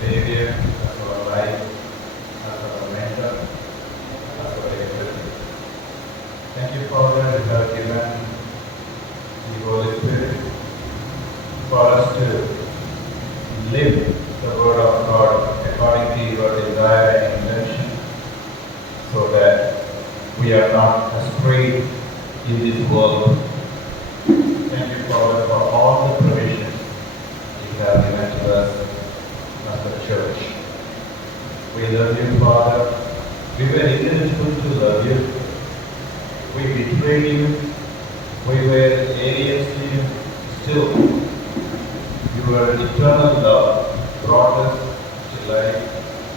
Savior, as our life, as our mentor, as our everything. Thank you, Father, that you have given the Holy Spirit for us to live the Word of God according to your desire and intention, so that we are not astray in this world. Thank you, Father, for all the provisions you have given to us as a church. We love you, Father. We were ineligible to love you. We betrayed you. We were aliens to you. Still, your eternal love brought us to life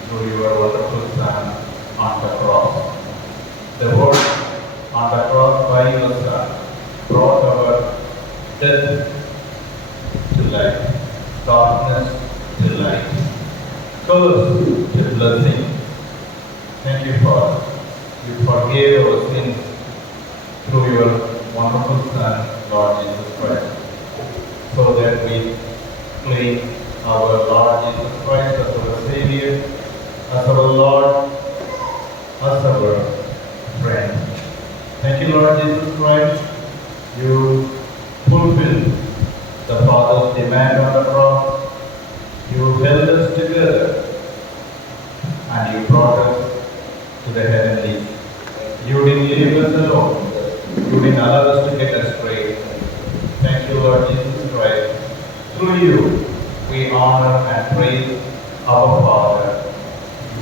through your wonderful Son on the cross. The Word on the cross by your Son brought our death to life, darkness to light, curse to blessing. Thank you, Father. You forgave our sins through your wonderful Son, Lord Jesus Christ, so that we claim our Lord Jesus Christ as our Savior, as our Lord, as our friend. Thank you, Lord Jesus Christ. You fulfilled the Father's demand on the cross. You held us together and you brought us to the heavenlies. You didn't leave us alone. You didn't allow us to get astray. Thank you, Lord Jesus Christ. Through you, we honor and praise our Father.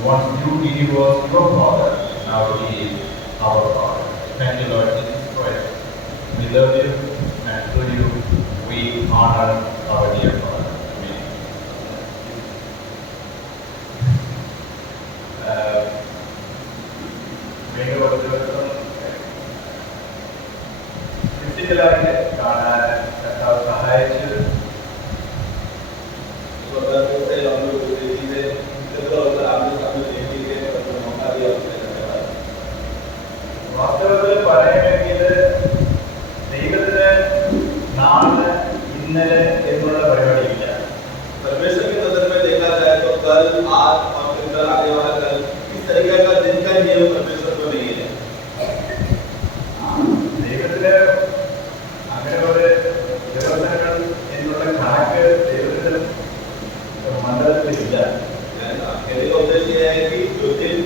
Once He was your Father, now He is our Father. Thank you, Lord Jesus Christ. We love you, and through you, we honor our dear Father. Amen. ഫിസിക്കലായിട്ട് കാണാൻ കർത്താവ് സഹായിച്ചു. വാസ്തവത്തിൽ പറയണമെങ്കിൽ ദൈവത്തിന് നാളെ ഇന്നലെ എന്നുള്ള പരിപാടിയില്ല. परमेश्वर की नजर में देखा जाए तो कल, आज और फिर कल आने वाला कल, इस तरीके का दिन का नियम परमेश्वर को नहीं है. ദൈവത്തിന് അങ്ങനെ ഒരു ദിവസങ്ങൾ എന്നുള്ള കണക്ക് ദൈവത്തിന് മണ്ഡലത്തിലില്ല. कहने का उद्देश्य यह है कि जो दिन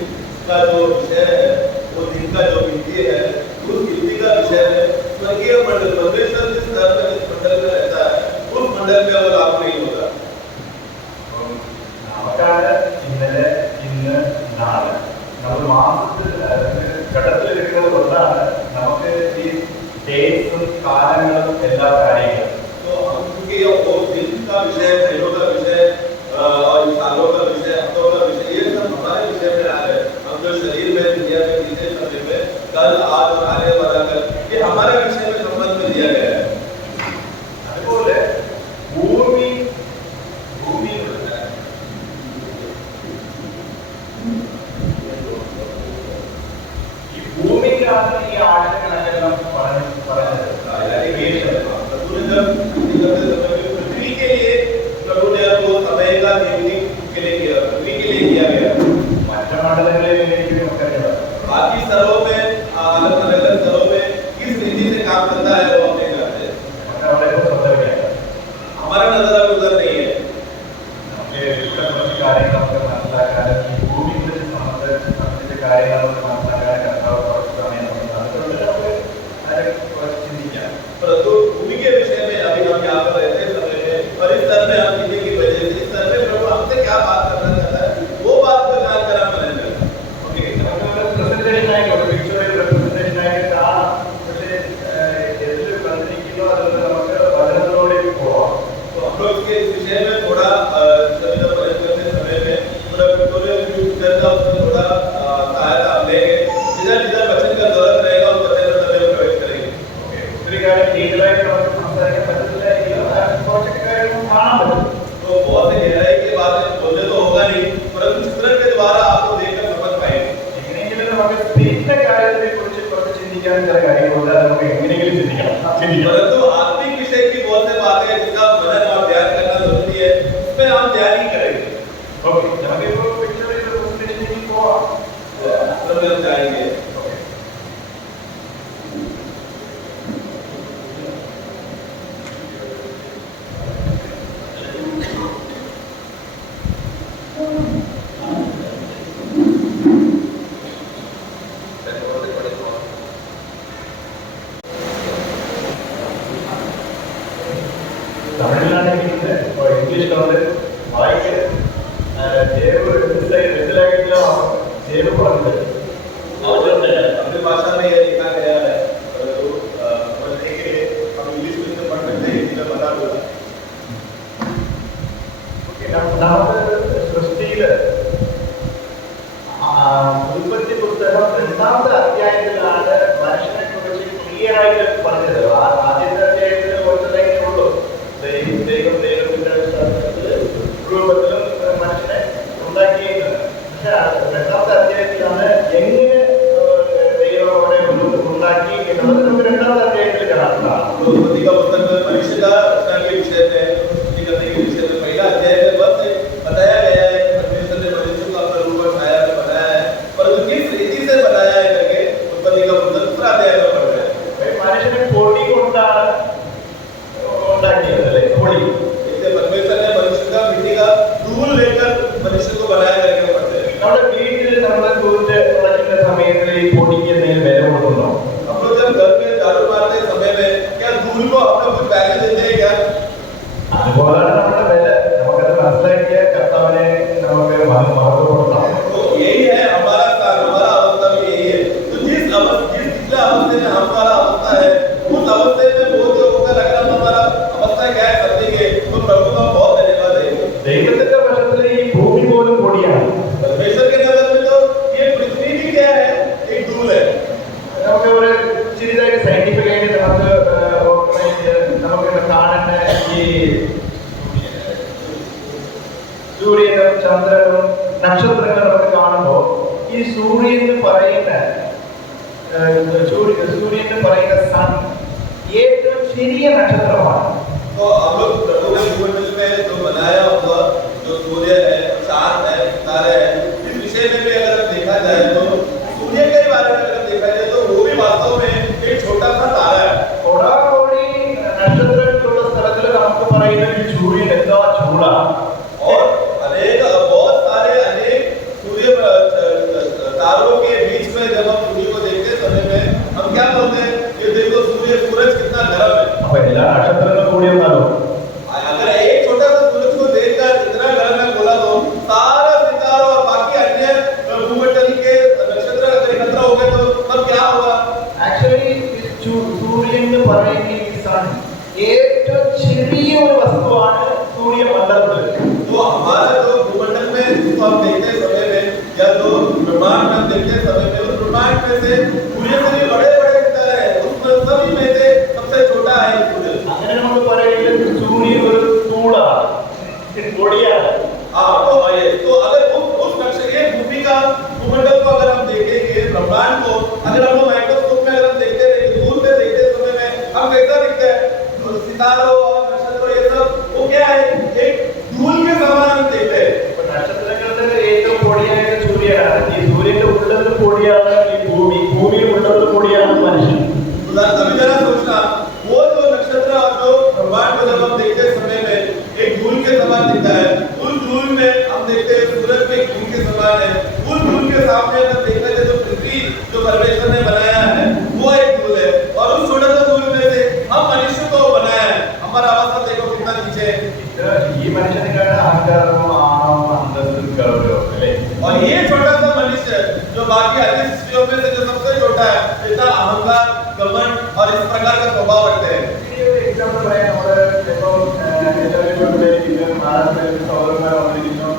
का जो विषय है, वो दिन का जो गिनती है, उस गिनती का विषय है स्वर्गीय मंडल. परमेश्वर जिस स्तर पर जिस मंडल में रहता है, उस मंडल में वो लागू नहीं होता. നമുക്കാണ് ഇന്നലെ, ഇന്ന്, നാളെ. നമ്മൾ മാസത്തിൽ ഘട്ടത്തിലിരിക്കുന്നത് കൊണ്ടാണ് നമുക്ക് ഈ ഡേറ്റ്സും കാലങ്ങളും എല്ലാ കാര്യങ്ങളും. तो क्योंकि वो दिन का विषय, महीनों का विषय और सालों का विषय, हफ्तों का विषय, ये सब हमारे विषय में आ रहे हैं. हम जो शरीर में, दुनिया में जीते समय में कल, आज और आने वाला कल, ये हमारे विषय में संबंध में दिया गया है. അതുപോലെ ഭൂമി ഈ ഭൂമിക്കാണ് ഈ ആഴ്ചകളെല്ലാം പറഞ്ഞത്. पृथ्वी के लिए प्रभु ने वो समय का नियुक्ति के लिए किया, पृथ्वी के लिए किया गया. മറ്റു മണ്ഡലങ്ങളിലേക്ക് ഒക്കെ बाकी स्थलों में, अलग अलग स्थलों में किस रीति से काम करता है वो हम नहीं जानते. हमारा नजर उधर नहीं है. കുറച്ച് കാര്യങ്ങൾ നമുക്ക് മനസ്സിലാക്കാനും ഈ ഭൂമിയെ കുറിച്ച് സംബന്ധിച്ച കാര്യങ്ങൾ നമുക്ക് മനസ്സിലാക്കാൻ കർത്താവ് കുറച്ച് സമയം നമുക്ക് അതുകൊണ്ട് നമുക്ക് അതിനെ കുറച്ച് ചിന്തിക്കാം. परंतु भूमि के विषय में अभी हम यहाँ पर रहते समय में और इस स्तर में हम जीने की वजह से इस स्तर में प्रभु हमसे क्या बात करना चाहता है, वो बात को जानकर हम बनेंगे. ഓക്കെ, നമുക്ക് പ്രസന്റേഷൻ ആയിക്കോട്ടെ, പിക്ചറിൽ റെപ്രസെന്റേഷൻ ആയിട്ട് കാണാം. പക്ഷേ എന്ത് കണ്ടിരിക്കുന്നോ അതൊന്ന് നമുക്ക് വചനത്തിലൂടെ പോവാം. तो हम लोग इसके इस विषय में थोड़ा सविता प्रयोग करते समय में थोड़ा पिक्चोरियल व्यू करता उसमें थोड़ा सहायता हम लेंगे. जिधर जिधर वचन का जरूरत रहेगा उस वचन में हम प्रवेश करेंगे. ഓക്കെ, ഒത്തിരി കാര്യം ഡീറ്റെയിലായിട്ട് നമുക്ക് സംസാരിക്കാൻ പറ്റത്തില്ല. കുറച്ചൊക്കെ കാര്യങ്ങൾ കാണാൻ പറ്റും. तो बहुत ही गहराई की बात बोलने तो होगा नहीं, ओके, जाके वो पिक्चर इधर प्रेजेंटेशन को तभी हम जाएंगे। തമിഴിലാണെങ്കിൽ ഇംഗ്ലീഷിലുണ്ട് വായിക്ക് ജേബ് മനസ്സിലാക്കിയിട്ടില്ല ജേബ് പറഞ്ഞത് अपनी भाषा में ये लिखा गया है, तो पढ़ने के लिए हम इंग्लिश में से पढ़ सकते हैं, हिंदी में बता दूंगा। നമുക്ക് സൃഷ്ടിയില് ഉൽപ്പത്തി പുസ്തകം 2ാമത്തെ അധ്യായത്തിലാണ് മനുഷ്യനെ കുറിച്ച് ക്ലിയർ ആയിട്ട് പറഞ്ഞത്. ആദ്യത്തെ അധ്യായത്തിൽ കുറച്ച് ലൈനേ ഉള്ളൂ. ദൈവം ദൈവത്തിന്റെ രൂപത്തിലും മനുഷ്യനെ ഉണ്ടാക്കിയത്. പക്ഷെ 2ാമത്തെ അധ്യായത്തിലാണ് എങ്ങനെ ദൈവം അവരെ ഉണ്ടാക്കി എന്നുള്ളത് നമുക്ക് 2ാമത്തെ അധ്യായത്തിൽ കാണാം. उत्पत्ति का पुस्तक में मनुष्य का रचना के विषय में, सृष्टि करने के विषय में पहला अध्याय में बस बताया गया है परमेश्वर ने मनुष्य को अपने रूप और छाया में बनाया है, परंतु किस रीति से बनाया है करके उत्पत्ति का पुस्तक दूसरा अध्याय में पढ़ रहे हैं। മനുഷ്യനെ പൊടി കൊണ്ടാണ് ഉണ്ടാക്കിയത് അല്ലേ? പൊടി. इससे परमेश्वर ने मनुष्य का मिट्टी का धूल लेकर मनुष्य को बनाया करके पढ़ते हैं। നമ്മുടെ വീട്ടിൽ നമ്മൾ തൂത്ത് തുടയ്ക്കുന്ന സമയത്ത് ഈ പൊടിക്ക് എന്തെങ്കിലും വില കൊടുക്കുന്നുണ്ടോ? हम लोग जब घर में झाड़ू मारते समय में क्या धूल को अपना कुछ वैल्यू देते हैं क्या? അതുപോലെയാണ് നമ്മുടെ വില. നമുക്കത് മനസ്സിലാക്കിയ കർത്താവിനെ നമുക്ക് മഹത്വപ്പെടുത്താം. तो यही है हमारा स्थान, हमारा अवस्था भी यही है। तो जिस पिछले अवस्थे में हमारा अवस्था है, उस अवस्थे में वो जो होगा अगर हम हमारा अवस्था क्या है समझेंगे तो प्रभु का बहुत धन्यवाद देंगे। ദൈവത്തിന്റെ വശത്തിൽ ഈ ഭൂമി പോലും പൊടിയാണ്. परमेश्वर के नजर में तो ये पृथ्वी भी क्या है? एक धूल है। നമുക്ക് ഒരു ചെറിയതായിട്ട് സയന്റിഫിക് ആയിട്ട് നമുക്ക് കാണുന്ന ഈ സൂര്യനും ചന്ദ്രനും നക്ഷത്രങ്ങളും നമുക്ക് കാണുമ്പോൾ ഈ സൂര്യൻ എന്ന് പറയുന്ന സൺ ഏറ്റവും ചെറിയ നക്ഷത്രമാണ്. तो हम लोग प्रभु ने भूमंडल में जो बनाया हुआ जो सूर्य है, चांद है, तारे हैं, इस विषय में भी अगर देखा जाए तो सूर्य के बारे में अगर देखा जाए तो वो भी वास्तव में एक छोटा सा तारा है। കോടാകോടി നക്ഷത്രങ്ങളുള്ള സ്ഥലത്തിൽ നമുക്ക് പറയുന്ന ഈ സൂര്യൻ എന്താ ചൂടാണ്. और बहुत सारे अनेक सूर्य तारों के बीच में जब हम सूर्य को देखते समय में हम क्या बोलते हैं कि देखो सूरज कितना गर्म है। അപ്പൊ എല്ലാ നക്ഷത്രങ്ങളും കൂടി വന്നാലോ अगर एक छोटा सा सूरज को देखकर इतना गर्म है बोला तो सारा सितारा और बाकी अन्य भूमंडल के नक्षत्र अगर एकत्र हो गए तो तब क्या होगा? ആക്ച്വലി സൂര്യൻ എന്ന് പറയുന്ന ഈ സൺ ഏറ്റവും ചെറിയ ഒരു വസ്തുവാണ് സൂര്യമണ്ഡലത്തിൽ. तो हमारा जो भूमंडल में जिसको हम देखते समय में या जो ब्रह्मांड में देखते समय में उस ब्रह्मांड में से सूर्य से भी बड़े बड़े सितारे हैं, उस सभी में से सबसे छोटा है सूर्य। അങ്ങനെ നമുക്ക് പറയുന്നത് സൂര്യൻ ഒരു തൂളാണ്, പൊടിയാണ്. हाँ तो अगर उस नक्षत्र ये भूमि का भूमंडल को अगर हम देखेंगे ब्रह्मांड को अगर हम माइक्रोस्कोप में अगर हम देखते रहेंगे दूर से देखते समय में हम कैसा दिखते हैं? सितारों और नक्षत्रों ये सब वो क्या है? एक धूल के समान हम देखते हैं। നക്ഷത്രങ്ങളുടെ ഏറ്റവും പൊടിയായത് സൂര്യനാണ്. ഈ സൂര്യന്റെ ഉള്ളത് പൊടിയാണ് ഈ ഭൂമി, ഭൂമിയിൽ ഉള്ളത് പൊടിയാണ് മനുഷ്യൻ. अभी जरा सोचना वो जो नक्षत्र और जो ब्रह्मांड को जब हम देखते समय में एक धूल के समान दिखता है, उस धूल में हम देखते हैं सूरज में एक धूल के समान है, उस धूल के सामने अगर देखा जाए तो पृथ्वी जो परमेश्वर ने बनाया है वो एक धूल है, और उस छोटे से धूल में से हम मनुष्य को बनाया है। हमारा अवस्था देखो कितना नीचे है। ഈ മനുഷ്യനെക്കാണ് അഹങ്കാരവും ആണവും അന്തസ്സും ഗൗരവവും അല്ലേ? और ये छोटा सा मनुष्य जो बाकी अन्य सृष्टियों में से जो सबसे छोटा है, इतना अहंकार, घमंड और इस प्रकार का स्वभाव रखते हैं। ഒരു എക്സാമ്പിൾ പറയാം. നമ്മുടെ ഇപ്പോൾ എല്ലാവരും മഹാരാഷ്ട്രയിൽ സൗരന്മാർ വന്നിരിക്കുന്നു,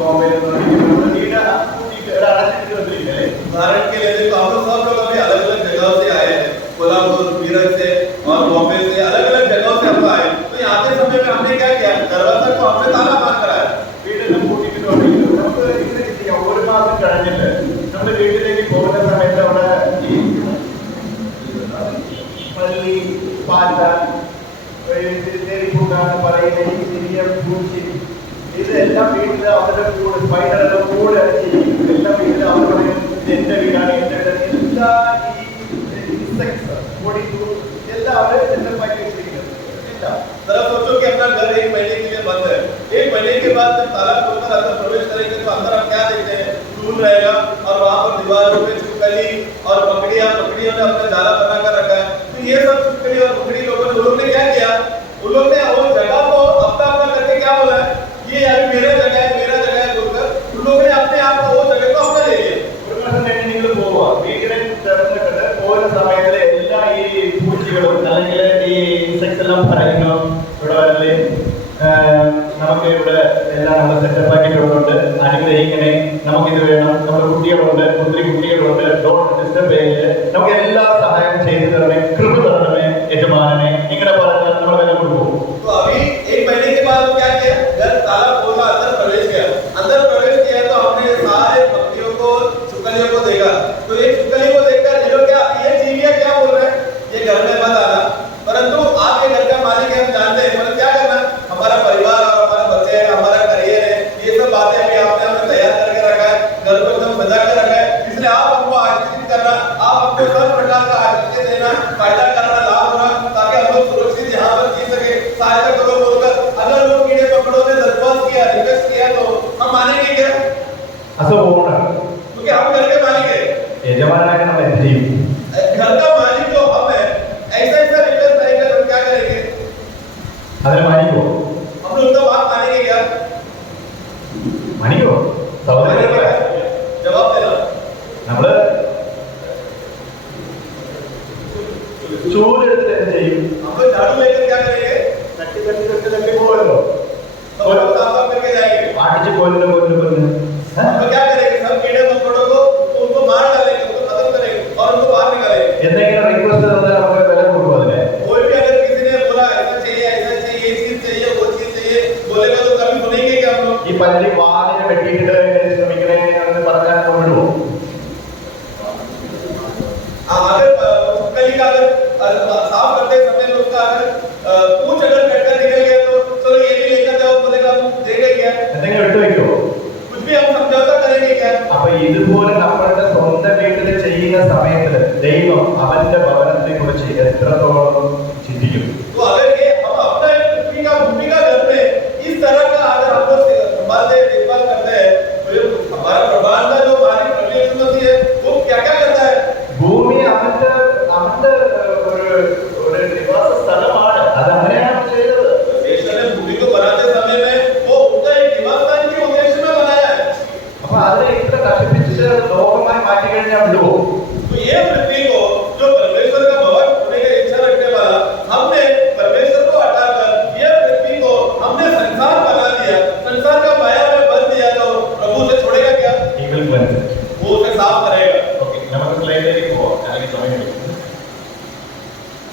ബോംബെയിൽ വന്നിരിക്കുന്നു, വീട് അടച്ചിട്ട് വന്നിരിക്കും അല്ലേ? उदाहरण के लिए देखो हम सब लोग अभी अलग अलग जगहों से आए हैं, कोल्हापुर, मीरठ से और बॉम्बे से अलग अलग जगहों से हम आए। तो यहाँ आते समय में हमने क्या किया? दरवाजा को हमने ताला मार कर आया। വീടെല്ലാം പൂട്ടിയിട്ട് തുടങ്ങിയിരുന്നു. നമുക്ക് ഇങ്ങനെ ചിന്തിക്കാം, ഒരു മാസം കഴിഞ്ഞിട്ട് നമ്മുടെ വീട്ടിലേക്ക് പോകുന്ന സമയത്ത് അവിടെ ഈ പള്ളി പാറ്റ തേരിപ്പൂക്ക പറയുന്ന ഈ ചെറിയ പൂച്ചി ഇതെല്ലാം വീട്ടിൽ അവരുടെ കൂടെ സ്പൈഡറുടെ കൂടെ ചെയ്യും. എല്ലാ വീട്ടിലും അവർ പറയും എന്റെ വീടാണ് എന്റെ വീടാണ്. എല്ലാ ഈ ഇൻസെക്ട്സ് പൊടി എല്ലാം അവർ സെറ്റപ്പാക്കി വെച്ചിരിക്കുന്നത്. जरा सोचो कि अपना घर 1 महीने के लिए बंद है, 1 महीने के बाद जब ताला खोलकर अंदर प्रवेश करेंगे तो अंदर हम क्या देखते हैं, धूल रहेगा और वहां पर दीवारों पे छिपकली और मकड़ियों ने अपना जाला बना कर रखा है। तो ये सब छिपकली और मकड़ी लोगों ने, उन लोगों ने क्या किया, उन लोगों ने वो जगह को अपना अपना करके क्या बोला है, ये अभी मेरा जगह है बोलकर उन लोगों ने अपने आप को वो जगह को अपना ले लिया. ഒരു മാസം കഴിഞ്ഞ് നിങ്ങൾ പോവുക, വീട്ടിലെ തുറന്നിട്ട് പോകുന്ന സമയത്ത് എല്ലാ ഈ പൂച്ചകളും അല്ലെങ്കിൽ ഈ ഇൻസെക്ട്സ് എല്ലാം പറയുന്നു ഇവിടെ വരല്ലേ, നമുക്ക് ഇവിടെ എല്ലാം നമ്മൾ സെറ്റപ്പ് ആക്കിയിട്ടുണ്ട്, അനുഗ്രഹിക്കണേ, നമുക്കിത് വേണം, നമ്മുടെ കുട്ടികളുണ്ട്, ഒത്തിരി കുട്ടികളുണ്ട്, ഡോണ്ട് ഡിസ്റ്റർബ് ചെയ്യില്ല, നമുക്ക് എല്ലാ സഹായം ചെയ്തു തരണേ, കൃപ തരണമേ യജമാനനെ, ഇങ്ങനെ പറഞ്ഞാൽ നമ്മൾ വില കൊടുക്കും. तो अभी 1 महीने के बाद क्या किया, घर ताला खोला, अंदर प्रवेश किया तो हमने सारे पक्षियों को, चुकलियों को देखा. तो ये चुकली को देखकर ये लोग क्या, ये जीविया क्या बोल रहे हैं, ये घर में मत आना, परंतु आपके घर का मालिक है, हम जानते हैं, मतलब क्या करना, हमारा परिवार और हमारा बच्चे है, हमारा करियर है, ये सब बातें अभी आपने हमें तैयार करके रखा है, घर को एकदम सजा के रखा है, इसलिए आप हमको आशीर्वाद करना, आप हमको सब प्रकार का आशीर्वाद देना, फायदा करना, लाभ होना, ताकि हम लोग सुरक्षित यहाँ पर जी सके, सहायता करो बोलकर. अगर लोग कीड़े पकड़ों ने दरख्वास्त किया, रिक्वेस्ट किया तो हम मानेंगे क्या, असं होणार, क्योंकि हम घर के मालिक है, യജമാനായ നമ്മൾ എന്ത് ചെയ്യും? घर का मालिक जो हम है, ऐसा रिक्वेस्ट करेंगे तो क्या करेंगे, അതിന് മാനിക്കോ? हम लोग तो बात मानेंगे क्या, മാനിക്കോ? സഹോദരൻ जवाब देना. നമ്മള് ചൂലെടുത്തിട്ട് എന്ത് ചെയ്യും? हम लोग झाड़ू लेकर क्या करेंगे, തട്ടി തട്ടി തട്ടി തട്ടി പോകല്ലോ, तो हम लोग साफ करके जाएंगे. പാടിച്ച് കൊല്ല് हम लोग क्या करेंगे, सब कीड़े मकोड़ों को उनको मार डालेंगे, उनको खत्म करेंगे और उनको बाहर निकालेंगे. എന്തെങ്കിലും റിക്വസ്റ്റ് തന്നാൽ നമുക്ക് വില കൊടുക്കും അതിനെ. कोई भी अगर किसी ने बोला ऐसा चाहिए, ये चीज चाहिए, वो चीज चाहिए बोलेगा तो कभी सुनेंगे क्या हम लोग? ഈ പല്ലി വാലിനെ വെട്ടിയിട്ട് ശ്രമിക്കണേ എന്ന് പറഞ്ഞാൽ നമ്മൾ വിടുവോ? अगर कली का अगर साफ करते समय उसका अगर पूंछ अगर कटकर निकल गया तो चलो ये भी लेकर जाओ बोलेगा, हम देंगे क्या? എന്തെങ്കിലും വിട്ടു വയ്ക്കുവോ? कुछ भी हम समझौता करेंगे क्या? അപ്പൊ ഇതുപോലെ നമ്മളുടെ സ്വന്തം വീട്ടിൽ ചെയ്യുന്ന സമയത്ത് ദൈവം അവന്റെ ഭവനത്തെ കുറിച്ച് എത്രത്തോളം ചിന്തിക്കും? तो अगर ये हम अपना पृथ्वी का भूमि का घर में इस तरह का अगर हम लोग संभालते हैं, देखभाल करते हैं, तो हमारा प्रमाण का जो मालिक प्रभु यीशु मसीह है वो क्या क्या करता है? ഭൂമി അവന്റെ ഒരു നിവാസ സ്ഥലമാണ്, അത് അങ്ങനെയാണ് ചെയ്തത്. परमेश्वर ने भूमि को बनाते समय में वो उनका एक निवास स्थान के उद्देश्य में बनाया है. അപ്പൊ അതിനെ ഇത്ര നശിപ്പിച്ച് ലോകമായി മാറ്റി കഴിഞ്ഞാൽ വിടുവോ? तो ये पृथ्वी को जो परमेश्वर का भवन होने की इच्छा रखने वाला, हमने परमेश्वर को हटाकर ये पृथ्वी को हमने संसार बना दिया, संसार का माया में बंद दिया, तो प्रभु उसे छोड़ेगा क्या? He will cleanse it. वो उसे साफ करेगा. Okay, നമുക്ക് സ്ലൈഡിലേക്ക് പോവാം, അല്ലെങ്കിൽ സമയം എടുക്കും.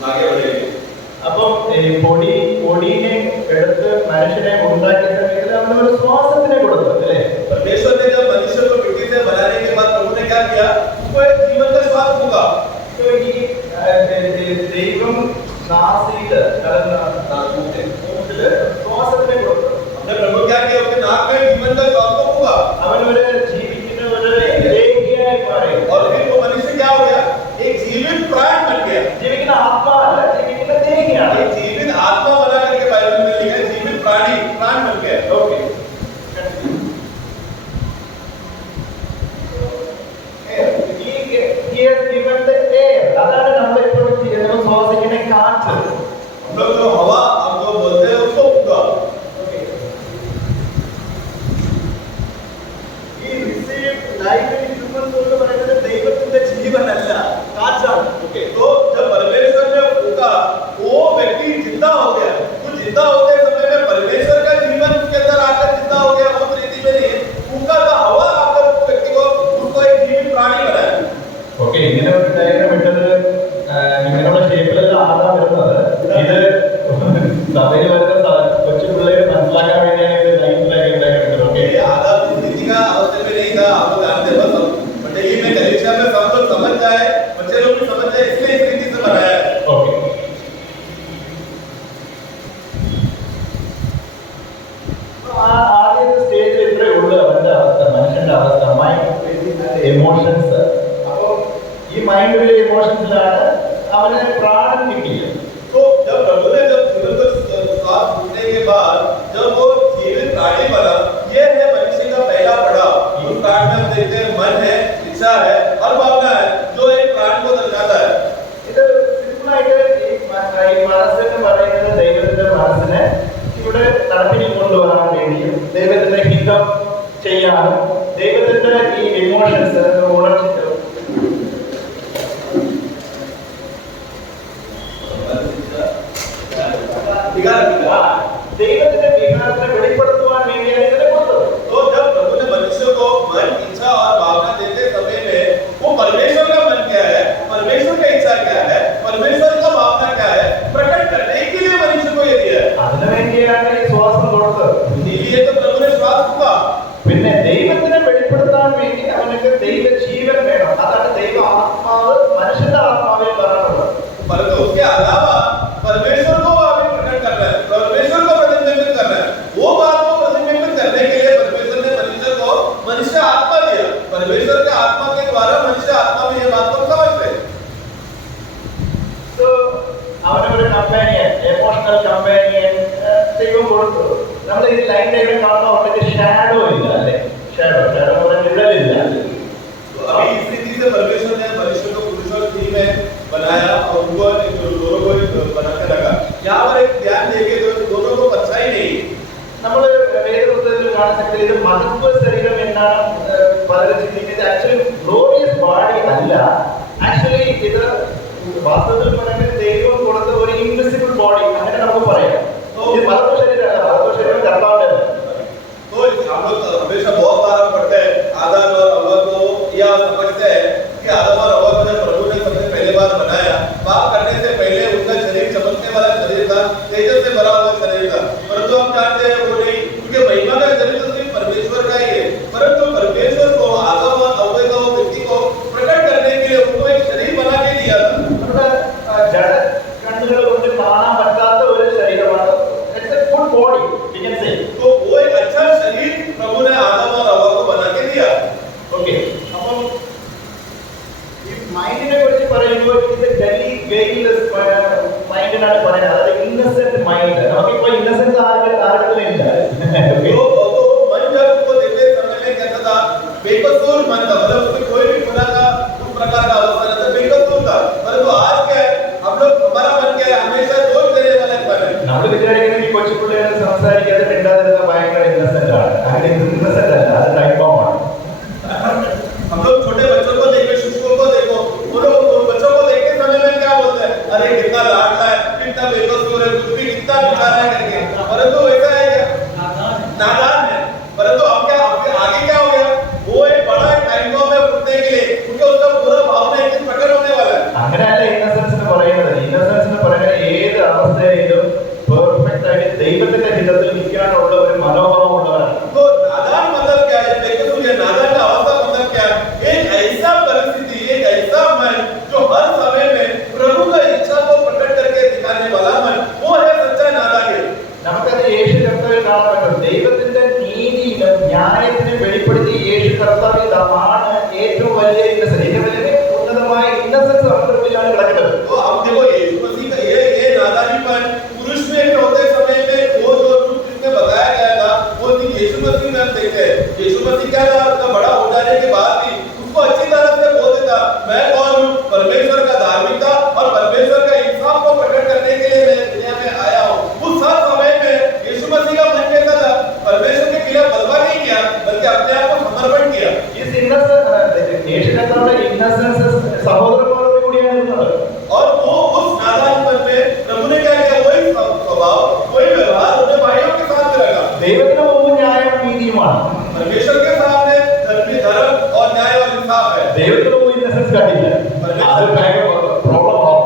आगे बढ़ेंगे. അപ്പം പൊടിയെ എടുത്ത് മനുഷ്യനെ ഉണ്ടാക്കിയ സമയത്ത് നമ്മൾ ഒരു ശ്വാസത്തിനെ കൊടുത്തു അല്ലേ? परमेश्वर ने जब मनुष्य को मिट्टी से बनाने के बाद प्रभु ने क्या किया, उसको एक जीवन का श्वास दूंगा. तो ഈ ദൈവം നാസിയില് ശ്വാസത്തിനെ കൊടുത്തു. हमने प्रभु क्या किया, उसके नाक में जीवन का श्वास को फूंका അവനൊരു ജീവിക്കുന്ന ഒരു ദേഹിയായി മാറി. और फिर वो मनुष्य क्या हो गया, एक जीवित प्राण बन गया. ജീവിക്കുന്ന ആത്മാവല്ല, ജീവിക്കുന്ന ദേഹിയാണ്. एक जीवित आत्मा बना करके बाइबल में लिखा है, जीवित प्राण बन गया. ഓക്കെ, അതാണ് നമ്മൾ ഇപ്പോൾ ശ്വാസിക്കുന്ന കാറ്റ്. हम लोग जो हवा हम जो बोलते हैं उसको फूंका. ഈ റിസീവ്ഡ് ലൈഫ് ഇൻ ഹ്യൂമൻസ് എന്ന് പറയുന്നത് ദൈവത്തിന്റെ ജീവനല്ല, കാറ്റാണ്. ओके, तो जब परमेश्वर ने फूंका वो व्यक्ति जिंदा हो गया. वो जिंदा होते समय में परमेश्वर का जीवन उसके अंदर आकर जिंदा हो गया. वो रीति में नहीं, फूंका का हवा आकर उस व्यक्ति को उसको एक जीवित प्राणी बनाया. ഓക്കെ, ഇങ്ങനെ ഒരു ഡയഗ്രം ഇട്ടത് ഇങ്ങനെയുള്ള ഷേപ്പിലല്ല ആടാ വരുന്നത്. ഇത് സഭയിൽ വരുന്ന കൊച്ചു പിള്ളേര് മനസ്സിലാക്കാൻ വേണ്ടിയാണ് ഇത് ലൈഫ് ഡയഗ്രം ഇട്ടത്. ഓക്കെ, ये आधा जिंदगी का अवस्था में नहीं था, आपको जानते हैं बस. बट ये ഈ മൈൻഡിലെ ഇമോഷൻസിലാണ് അവന് പ്രാണൻ കിട്ടിയത്. तो जब प्रभु ने जब जीवन को श्वास छूटने के बाद जब वो जीवित प्राणी बना, ये है मनुष्य का पहला पड़ाव. उस प्राण में हम देखते हैं मन है, इच्छा है और भावना है जो एक प्राण को दर्शाता है. ഇത് സിമ്പിളായിട്ട് ഈ മനസ്സിന് പറയുന്നത് ദൈവത്തിന്റെ മനസ്സിനെ ഇവിടെ നടപ്പിൽ കൊണ്ടുവരാൻ വേണ്ടിയും ദൈവത്തിന്റെ ഹിതം ചെയ്യാനും ദൈവത്തിന്റെ ഈ ഇമോഷൻസ് ഉണർച്ചിട്ട് ദൈവത്തിന്റെ വികാരത്തെ വെളിപ്പെടുത്തുവാൻ വേണ്ടിയാണ് ഇതിനെ കൊടുത്തത്. तो जब प्रभु ने मनुष्य को मन, इच्छा और भावना देते समय में वो परमेश्वर का मन क्या है, परमेश्वर का इच्छा क्या है, परमेश्वर का भावना क्या है, प्रकट करने के लिए मनुष्य को ये दिया है. അതിനു വേണ്ടിയാണ് ഈ ശ്വാസം കൊടുത്തത്. इसीलिए तो प्रभु ने श्वास फूंका. പിന്നെ ദൈവത്തിനെ വെളിപ്പെടുത്താൻ വേണ്ടി അവനക്ക് ദൈവ ജീവൻ വേണം. അതാണ് ദൈവ ആത്മാവ് മനുഷ്യന്റെ ആത്മാവിൽ പറഞ്ഞിട്ടുള്ളത്. परंतु उसके अलावा परमेश्वर को आगे प्रकट करना है, परमेश्वर को प्रतिबिंबित करना है. वो बात को प्रतिबिंबित करने के लिए परमेश्वर ने मनुष्य को मनुष्य आत्मा दिया. परमेश्वर के आत्मा के द्वारा मनुष्य आत्मा में ये बात को समझते हैं. So അവനൊരു കമ്പാനിയൻ, എമോഷണൽ കമ്പാനിയൻ ദൈവം കൊടുത്തു. നമ്മൾ ഈ ലൈൻ ഡയഗ്രം കാണുമ്പോൾ അവർക്ക് ഷാഡോ ഇല്ല, അല്ലേ? ഷാഡോ ഷാഡോ നിഴലില്ല. अभी इस रीति से परमेश्वर ने मनुष्य को पुरुष और स्त्री में बनाया और उनको दोनों को बना के रखा. यहाँ पर एक ध्यान देके दोनों को परछाई नहीं. നമ്മൾ വേദപുസ്തകത്തിൽ കാണാൻ സാധിക്കും ഇത് മഹത്വ ശരീരം എന്നാണ് പലരും ചിന്തിക്കുന്നത്. ആക്ച്വലി ഗ്ലോറിയസ് ബോഡി അല്ല. ആക്ച്വലി ഇത് വാസ്തവത്തിൽ പറയുന്നത് ദൈവം കൊടുത്ത ഒരു ഇൻവിസിബിൾ ബോഡി, അങ്ങനെ നമുക്ക് പറയാം. ഇത് മഹത്വ ശരീരമല്ല, മഹത്വ ശരീരം കർത്താവിന്റെ. तो हम लोग हमेशा बहुत बार पढ़ते हैं आदम और हव्वा को, या समझते हैं कि आदम और हव्वा को जब प्रभु ने सबसे पहले बार बनाया, पाप करने से पहले उनका शरीर चमकने वाला शरीर था, तेजस से भरा हुआ शरीर था. परंतु हम जानते हैं वो नहीं, क्योंकि महिमा का शरीर तो सिर्फ परमेश्वर का ही है. परंतु परमेश्वर को आदम और हव्वा को, व्यक्ति को प्रकट करने के लिए उनको एक शरीर बना के दिया था. നമ്മുടെ ജഡ കണ്ണുകൾ കൊണ്ട് കാണാൻ പറ്റാത്ത ഒരു ശരീരമാണ്. It's a full body we can say. तो वो एक अच्छा शरीर प्रभु ने आदम और हव्वा को बना के दिया. ഓക്കേ, അപ്പോൾ ഈ മൈൻഡിനെ കുറിച്ച് പറയുമ്പോൾ ഇത് ഡെലി ഗെയിംലെസ് മൈൻഡിനാണ് പറയുന്നത്. അതായത് ഇന്നസെന്റ് മൈൻഡ്. നമുക്കിപ്പോൾ ഇന്നസെന്റ് ആർക്കും ഇല്ല. तो मन जब उसको देखते समय में कैसा था, बेकसूर मन था. मतलब उसमें कोई भी गुनाह का उस प्रकार का अवस्था नहीं था, बेकसूर था. परंतु आज क्या है, हम लोग हमारा मन क्या है, हमेशा दोष देने वाला मन है. നമ്മൾ വിചാരിക്കുന്നത് ഈ കൊച്ചുപിള്ളേരെ സംസാരിക്കാതെ മിണ്ടാതിരുന്ന ഭയങ്കര ഇന്നസെന്റ് ആണ്. അങ്ങനെ ഇന്നസെന്റ് അല്ല, അത് ടൈപ്പ് ആണ്. हम लोग छोटे बच्चों को देखो, शिशुओं को देखो, वो लोग बच्चों को देखते समय में क्या बोलते हैं, अरे कितना लाडला है, कितना बेकसूर है, कुछ भी कितना बेकार है करके. परंतु ऐसा है क्या, नादान है. परंतु अब क्या, आगे क्या हो गया, वो एक बड़ा टाइम बॉम्ब है फूटने के लिए, क्योंकि उसका पूरा भावना एक दिन प्रकट होने वाला है. അങ്ങനെയല്ല ഇന്നസെൻസിന് പറയുന്നത്. ഇന്നസെൻസിന് പറയുന്നത് ഏത് അവസ്ഥയിലും പെർഫെക്റ്റ് ആയിട്ട് ദൈവത്തിന്റെ ഹിതത്തിൽ നിൽക്കാനുള്ള ഒരു മനോഭാവം ഉള്ളവരാണ്. तो नादान मतलब क्या है, बेकसूर या नादान का अवस्था मतलब क्या है, एक ऐसा परिस्थिति, एक ऐसा मन जो हर समय में प्रभु का इच्छा को प्रकट करके दिखाने वाला मन, वो है सच्चा नादान. നമുക്കത് യേശു കർത്താവിൽ കാണാൻ പറ്റും. ദൈവത്തിന്റെ നീതിയിലും ന്യായത്തിനും വെളിപ്പെടുത്തി യേശു കർത്താവിൽ ആണ് ഏറ്റവും വലിയ ഇന്നസെൻസ്. ഏറ്റവും വലിയ ഉന്നതമായ ഇന്നസെൻസ് അവരുടെ ഉള്ളിലാണ് കിടക്കുന്നത്. तो अब देखो यीशु मसीह का ये नादानीपन पुरुष में होते समय में वो जो रूप जिसमें बताया गया था, वो यीशु मसीह में हम देखते हैं. यीशु मसीह क्या था, उसका बड़ा हो जाने के बाद भी उसको अच्छी तरह से बोल देता, मैं कौन हूँ, परमेश्वर का धार्मिकता और परमेश्वर का इंसाफ को प्रकट करने के लिए मैं दुनिया में आया हूँ. उस हर समय में यीशु मसीह का मन कैसा था, परमेश्वर के खिलाफ बलवा नहीं किया, बल्कि अपने आप को समर्पण किया. ഈ യേശു കർത്താവിന്റെ ഇന്നസെൻസ് സഹോദരന്മാരോട് കൂടിയാണ് ഇരുന്നത്. और वो उस नादानपन में प्रभु ने क्या किया, वही स्वभाव, वही व्यवहार अपने भाइयों के साथ में रखा. ദൈവത്തിന് മുമ്പ് ന്യായം നീതിയുമാണ്. परमेश्वर के सामने धर्म और न्याय और इंसाफ है. ദൈവത്തിന് മുമ്പ് ഇന്നസെൻസ് കാട്ടില്ല. അത് ഭയങ്കര പ്രോബ്ലം ആവും.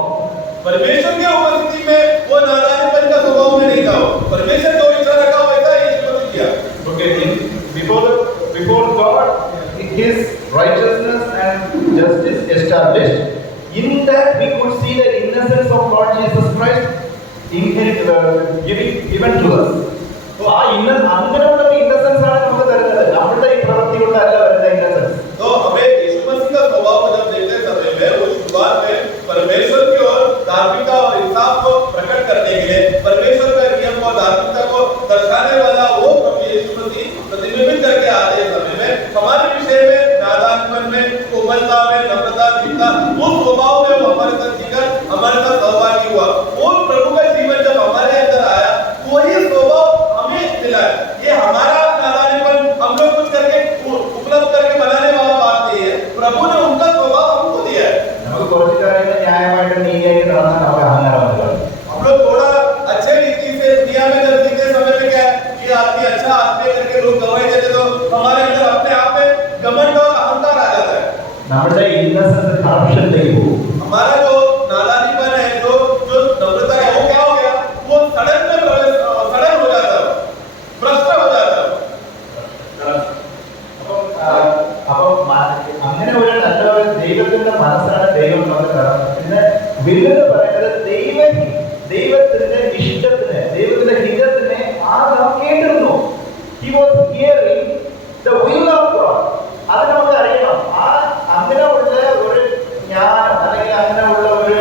परमेश्वर की उपस्थिति में वो नादानपन का स्वभाव में नहीं था. परमेश्वर जो इच्छा रखा वैसा ही यीशु मसीह किया. Okay, before God, His righteousness and justice established. In that we could see the innocence of Lord Jesus Christ given to us. ആ അങ്ങനെയുള്ള ഇന്നസെൻസ് ആണ് നമുക്ക് തരുന്നത്. നമ്മുടെ ഈ പ്രവൃത്തി കൊണ്ടല്ല വരുന്ന ഇന്നസെൻസ്. तो हमें यीशु मसीह का स्वभाव को जब देखते समय में നമ്മുടെ ഇന്നസെൻസ് കറപ്ഷനിലേക്ക് പോകും. हमारा जो नादानीपन है, जो जो नम्रता है, वो क्या हो गया? वो सड़न में सड़न हो जाता है, भ्रष्ट हो जाता है. അപ്പം അങ്ങനെ ഒരു നല്ല ഒരു ദൈവത്തിന്റെ മനസ്സാണ് ദൈവം നമുക്ക് തരുന്നത്. പിന്നെ വില്ലെന്ന് പറയുന്നത് ദൈവത്തിന്റെ ഇഷ്ടത്തിന്, ദൈവത്തിന്റെ ഹിതത്തിനെ ആദാം കേട്ടിരുന്നു. He was hearing the will of God. അത് നമുക്ക് അറിയണം. അങ്ങനെ ഉള്ള ഒരു ജ്ഞാനം അല്ലെങ്കിൽ അങ്ങനെയുള്ള ഒരു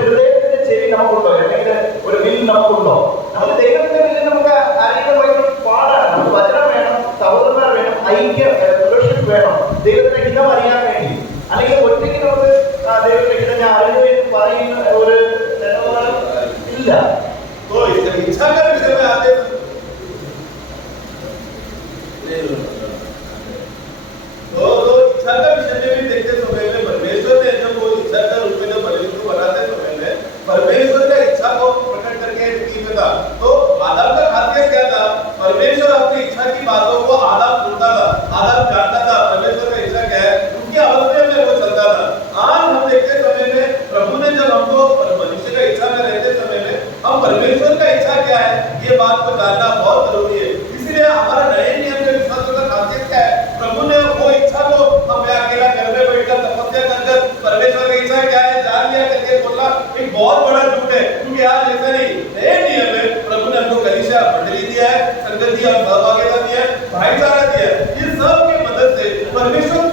ഹൃദയത്തിന്റെ ചെവി നമുക്കുണ്ടോ, അല്ലെങ്കിൽ ഒരു വിൽ നമുക്കുണ്ടോ? നമുക്ക് ദൈവത്തിന്റെ വില്ല് നമുക്ക് അറിയുന്ന ഭയങ്കര പാടാണ്. നമുക്ക് വചനം വേണം, സഹോദരന്മാർ വേണം, ഫെലോഷിപ്പ് വേണം, ദൈവത്തിന്റെ ഹിതം അറിയാൻ വേണ്ടി. അല്ലെങ്കിൽ ഒറ്റയ്ക്ക് നമുക്ക് ദൈവത്തിന്റെ ഹിതം ഞാൻ അറിയുന്നു എന്ന് പറയുന്ന ഒരു ഇല്ല. इच्छा का विषय में आते तो इच्छा का विषय में भी देखते समय में परमेश्वर ने जब वो इच्छा का रूप में मनुष्य को बनाते समय में परमेश्वर का इच्छा को प्रकट करके में था. तो आदम का खासियत क्या था? परमेश्वर अपनी इच्छा की बातों को आदम सुनता था, आदम जानता था परमेश्वर का इच्छा क्या है, उनकी अवस्था में वो चलता था. आज हम देखते समय में प्रभु ने जब हमको मनुष्य का इच्छा में रहते समय में हम परमेश्वर का इच्छा क्या है ये बात को जानना बहुत जरूरी है. इसलिए हमारा नए नियम के विश्वास का खासियत क्या है? प्रभु ने वो इच्छा को हमें अकेला घर में बैठकर तपस्या कर परमेश्वर की इच्छा क्या है जान लिया करके बोलना एक बहुत बड़ा झूठ है. क्योंकि आज ऐसा नहीं, नए नियम में प्रभु ने हमको कलीसिया मंडली दिया है, संगति और सहभागिता दिया है, भाईचारा दिया है. ये सब की मदद से परमेश्वर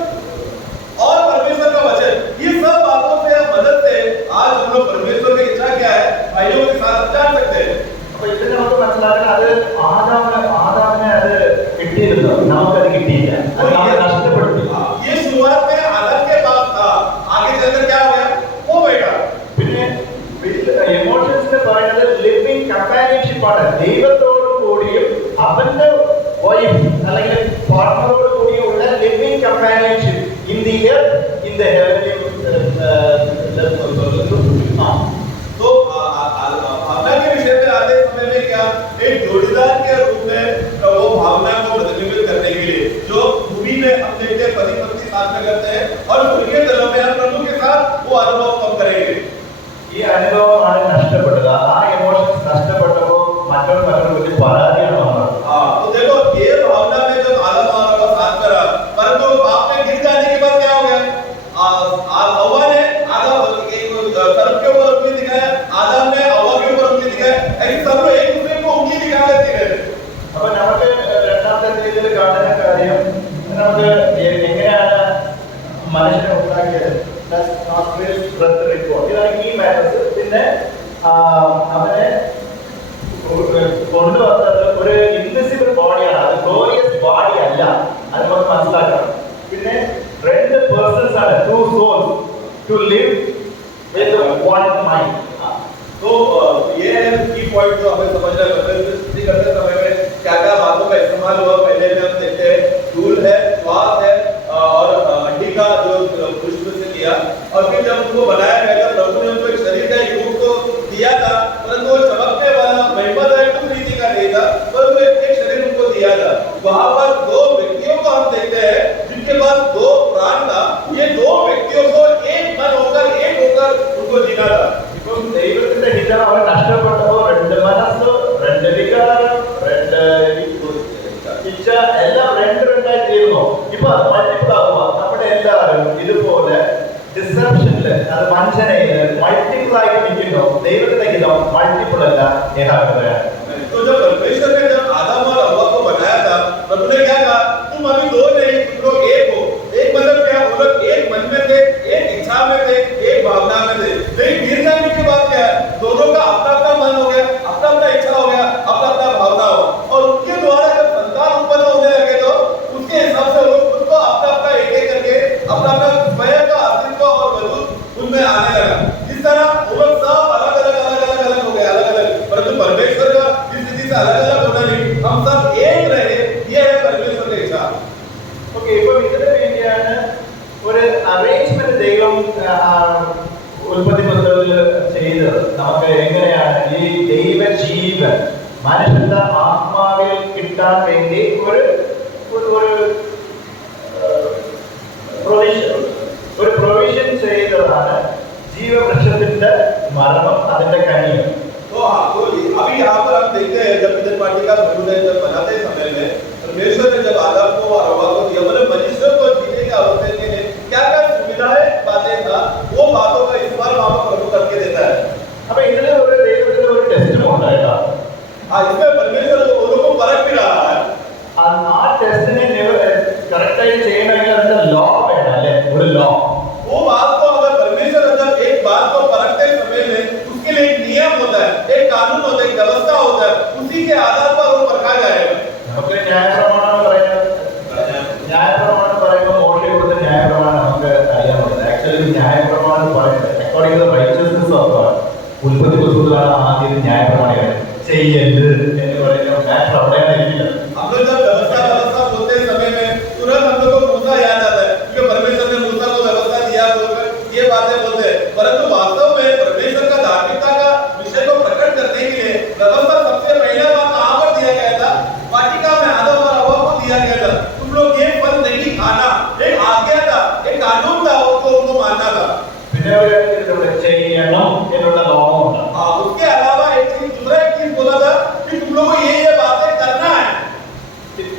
और परमेश्वर का वचन, ये सब बातों से मदद से आज हम लोग परमेश्वर की इच्छा क्या है भाइयों के साथ जान सकते हैं. അപ്പൊ ഇത് നമുക്ക് മനസ്സിലാക്കണം, അത് ആദാമിനെ അത് കിട്ടിയിരുന്നു, നമുക്കത് കിട്ടിയില്ല, അത് നമ്മളെ നഷ്ടപ്പെടുത്തി. ये शुरुआत में आदम के पास था, आगे चलकर क्या हो गया? वो बैठा. പിന്നെ എമോഷൻസിന് പറയുന്നത് ലിവിംഗ് കമ്പാനിയൻഷിപ്പ് ആണ്. ദൈവത്തോടു കൂടിയും അവന്റെ വൈഫ് അല്ലെങ്കിൽ പാർട്ട്ണറോട് കൂടിയുള്ള living companionship in the earth, in the heavenly. तो भावना के विषय में आते समय में क्या एक जोड़ीदार के रूप में वो भावना को प्रतिबिंबित करने के लिए जो भूमि में हम देखते हैं पति पत्नी साथ में करते हैं और स्वर्गीय दलों में हम प्रभु के साथ वो अनुभव कब करेंगे. ഈ അനുഭവമാണ് നഷ്ടപ്പെട്ടത്. ആ ഇമോഷൻസ് നഷ്ടപ്പെട്ടപ്പോൾ മറ്റൊരു വലിയ പരാതിയാണ് വന്നത്. तो देखो ये भावना में जब आदम और साथ करा, परंतु बाप में गिर जाने के बाद क्या हो गया? हवा ने आदम कर्म के ऊपर उंगली दिखाया, आदम ने हवा के ऊपर उंगली दिखाया, ऐसे सब लोग एक दूसरे को उंगली दिखा लेते हैं. അപ്പൊ നമുക്ക് രണ്ടാമത്തെ രീതിയിൽ കാണുന്ന കാര്യം, നമുക്ക് എങ്ങനെയാണ് മനുഷ്യനെ ഉണ്ടാക്കിയത്, ഇതാണ് ഈ മാറ്റേഴ്സ്. പിന്നെ അവനെ കൊണ്ടുവന്നത് ഒരു ഇൻവിസിബിൾ ബോഡിയാണ്, അത് ഗ്ലോറിയസ് ബോഡി അല്ല, അത് നമുക്ക് മനസ്സിലാക്കണം. പിന്നെ രണ്ട് പേഴ്സൺസ് ആണ്, two souls to live with one mind. तो ये है की पॉइंट जो हमें समझना है. स्थिति करते समय में क्या क्या बातों का इस्तेमाल हुआ पहले में हम देखते हैं. धूल है, श्वास है और हड्डी का जो पुष्प से किया, और फिर जब उनको बनाया गया था प्रभु ने उनको एक शरीर का रूप तो दिया था, परंतु वो चमकने वाला महिमादायक रीति का नहीं था, परंतु एक शरीर उनको दिया था. वहां पर दो व्यक्तियों को हम देखते हैं जिनके पास दो प्राण था. ये दो व्यक्तियों को एक मन होकर एक होकर उनको जीना था. ഇപ്പം ദൈവത്തിന്റെ ഹിതം അവർ നഷ്ടപ്പെട്ടപ്പോൾ രണ്ട് മനസ്സ്, രണ്ട് വികാരം, രണ്ട് ഇച്ഛ എല്ലാം രണ്ടായി തീർന്നു. ഇപ്പൊ അത് മൾട്ടിപ്പിൾ ആകുക. നമ്മുടെ എല്ലാവരും ഇതുപോലെ ഡിസെപ്ഷനില്, അത് വഞ്ചനയില് മൾട്ടിപ്പിൾ ആയി നിൽക്കുന്നു. ദൈവത്തിന്റെ ഹിതം മൾട്ടിപ്പിൾ അല്ല, ഏകാഗ്രതയാണ്. तो जब परमेश्वर ने जब आदम और हव्वा को बनाया था, प्रभु ने क्या कहा? तुम अभी दो नहीं, तुम लोग एक हो. एक मतलब क्या? वो लोग एक मन में थे, एक इच्छा में थे, एक भावना में थे. लेकिन गिर जाने के बाद क्या है? दोनों का अपना अपना मन हो गया, अपना अपना इच्छा हो गया, अपना अपना भावना हो, और उनके द्वारा जब संतान उत्पन्न होने लगे तो उसके हिसाब से लोग खुद को अपना अपना एक एक करके अपना अपना स्वयं का अस्तित्व और वजूद उनमें आने लगा. इस तरह वो लोग सब अलग अलग हो गए, अलग अलग. परंतु परमेश्वर का अलग अलग होना नहीं, हम सब एक रहे. ये है परमेश्वर की इच्छा. ഓക്കെ, ഇപ്പൊ ഇതിനു വേണ്ടിയാണ് ഒരു അറേഞ്ച്മെന്റ് ദൈവം ഉൽപ്പത്തി പുസ്തകത്തിൽ ചെയ്തത്. നമുക്ക് എങ്ങനെയാണ് ഈ ദൈവജീവൻ മനുഷ്യന്റെ ആത്മാവിൽ കിട്ടാൻ വേണ്ടി ഒരു ചെയ്തതാണ് ജീവവൃക്ഷത്തിന്റെ മരവും അതിന്റെ കനിയും. तो हाँ, तो अभी यहाँ पर हम देखते हैं जब ईदन पार्टी का मनुष्य जब बनाते समय में परमेश्वर ने जब आदम को और हवा को दिया, मतलब मनुष्य को जीने के अवसर के लिए क्या क्या सुविधाएं बातें था, वो बातों का इस्तेमाल वहाँ पर प्रभु करके देता है. അപ്പൊ ഇതിലെ ഒരു ദൈവത്തിന്റെ ഒരു ടെസ്റ്റും ഉണ്ടായിട്ടാ. हाँ, इसमें परमेश्वर उन लोगों को परख भी रहा है. ആ ടെസ്റ്റിനെ കറക്റ്റായി ചെയ്യണമെങ്കിൽ അതിന്റെ ലോ വേണം അല്ലെ, ഒരു ലോ. वो बात को अगर परमेश्वर जब एक बात को परखते समय में उसके लिए एक नियम होता है, एक कानून होता है, एक व्यवस्था होता है, उसी के आधार पर वो परखा जाएगा. നമുക്ക് ന്യായപ്രമാണം പറയുമ്പോൾ മോശെ കൊടുത്ത ന്യായപ്രമാണം നമുക്ക് അറിയാൻ പറ്റില്ല. ആക്ച്വലി ന്യായപ്രമാണം പറയുന്നത് according to the righteousness of God. ഉൽപ്പത്തി പുസ്തകത്തിലാണ് ആദ്യം ന്യായപ്രമാണം ചെയ്യരുത് എന്ന് പറയുന്ന മാറ്റർ അവിടെയാണ് ഇരിക്കില്ല. हम लोग जब व्यवस्था बोलते हैं समय में तुरंत हम लोग को मूसा याद आता है, क्योंकि परमेश्वर ने मूसा को व्यवस्था दिया बोलकर ये बातें बोलते हैं. परंतु वास्तव में परमेश्वर का धार्मिकता का विषय को प्रकट करने के लिए व्यवस्था सबसे पहला बात कहाँ पर दिया गया था? वाटिका में आदम और हवा को दिया गया था. तुम लोग ये फल नहीं खाना, एक आज्ञा था, एक कानून था, उसको उनको मानना था. പിന്നെ ഒരു കാര്യത്തിലൂടെ ചെയ്യണം എന്നുള്ള ലോകമുണ്ട്. हाँ, उसके अलावा एक चीज, दूसरा एक चीज बोला था कि तुम लोग को ये बातें करना है.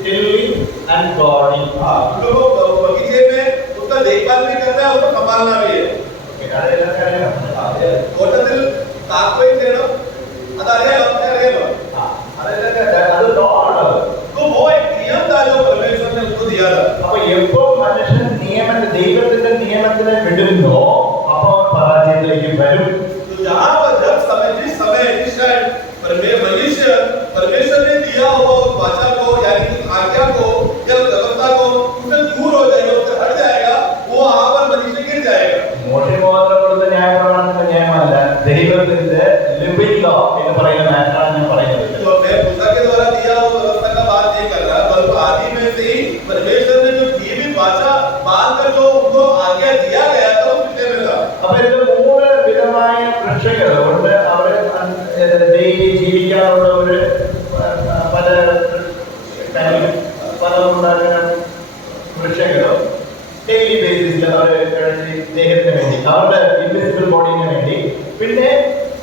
Tilling and gardening. हाँ, तुम लोग को बगीचे में उसका देखभाल भी करना है, उसको संभालना भी है. അതെല്ലാം കാര്യം തോട്ടത്തിൽ കാക്കോയും ചെയ്യണം, അതറിയാലോ, അറിയാലോ. അത് ലോ ആണത്. तो वो एक नियम था जो परमेश्वर ने उनको दिया था. അപ്പൊ എപ്പോ മനുഷ്യൻ ദൈവത്തിന്റെ നിയമത്തിനെ വിടുന്നോ അപ്പോൾ പരാജയത്തിലേക്ക് വരും. तो जहाँ पर जब समय जिस समय मनुष्य परमेश्वर ने दिया हुआ उस वाचा को यानी कि आज्ञा को या व्यवस्था को उससे दूर हो जाएगा, उससे हट जाएगा, वो वहाँ पर मनुष्य गिर जाएगा. മോശെ മാത്രം കൊടുത്ത ന്യായപ്രമാണത്തിന്റെ നിയമമല്ല, ദൈവത്തിന്റെ ലിവിംഗ് ലോ എന്ന് പറയുന്ന മാറ്ററാണ് ഞാൻ പറയുന്നത്. तो मैं मूसा के द्वारा दिया हुआ व्यवस्था का बात नहीं कर रहा, बल्कि आदि में से ही परमेश्वर ने जो जीवित वाचा बांधकर जो उनको आज्ञा दिया गया था उस विषय में था. അപ്പൊ ഇതിൽ 3 വിധമായ വൃക്ഷങ്ങളുണ്ട്. അവര് ഡെയിലി ജീവിക്കാനുള്ള ഒരു പല ഉണ്ടാക്കുന്ന വൃക്ഷങ്ങളും ഡെയിലി ബേസിസിൽ അവരുടെ ദേഹത്തിന് വേണ്ടി, അവരുടെ ഇൻവിസിബിൾ ബോഡിക്ക് വേണ്ടി. പിന്നെ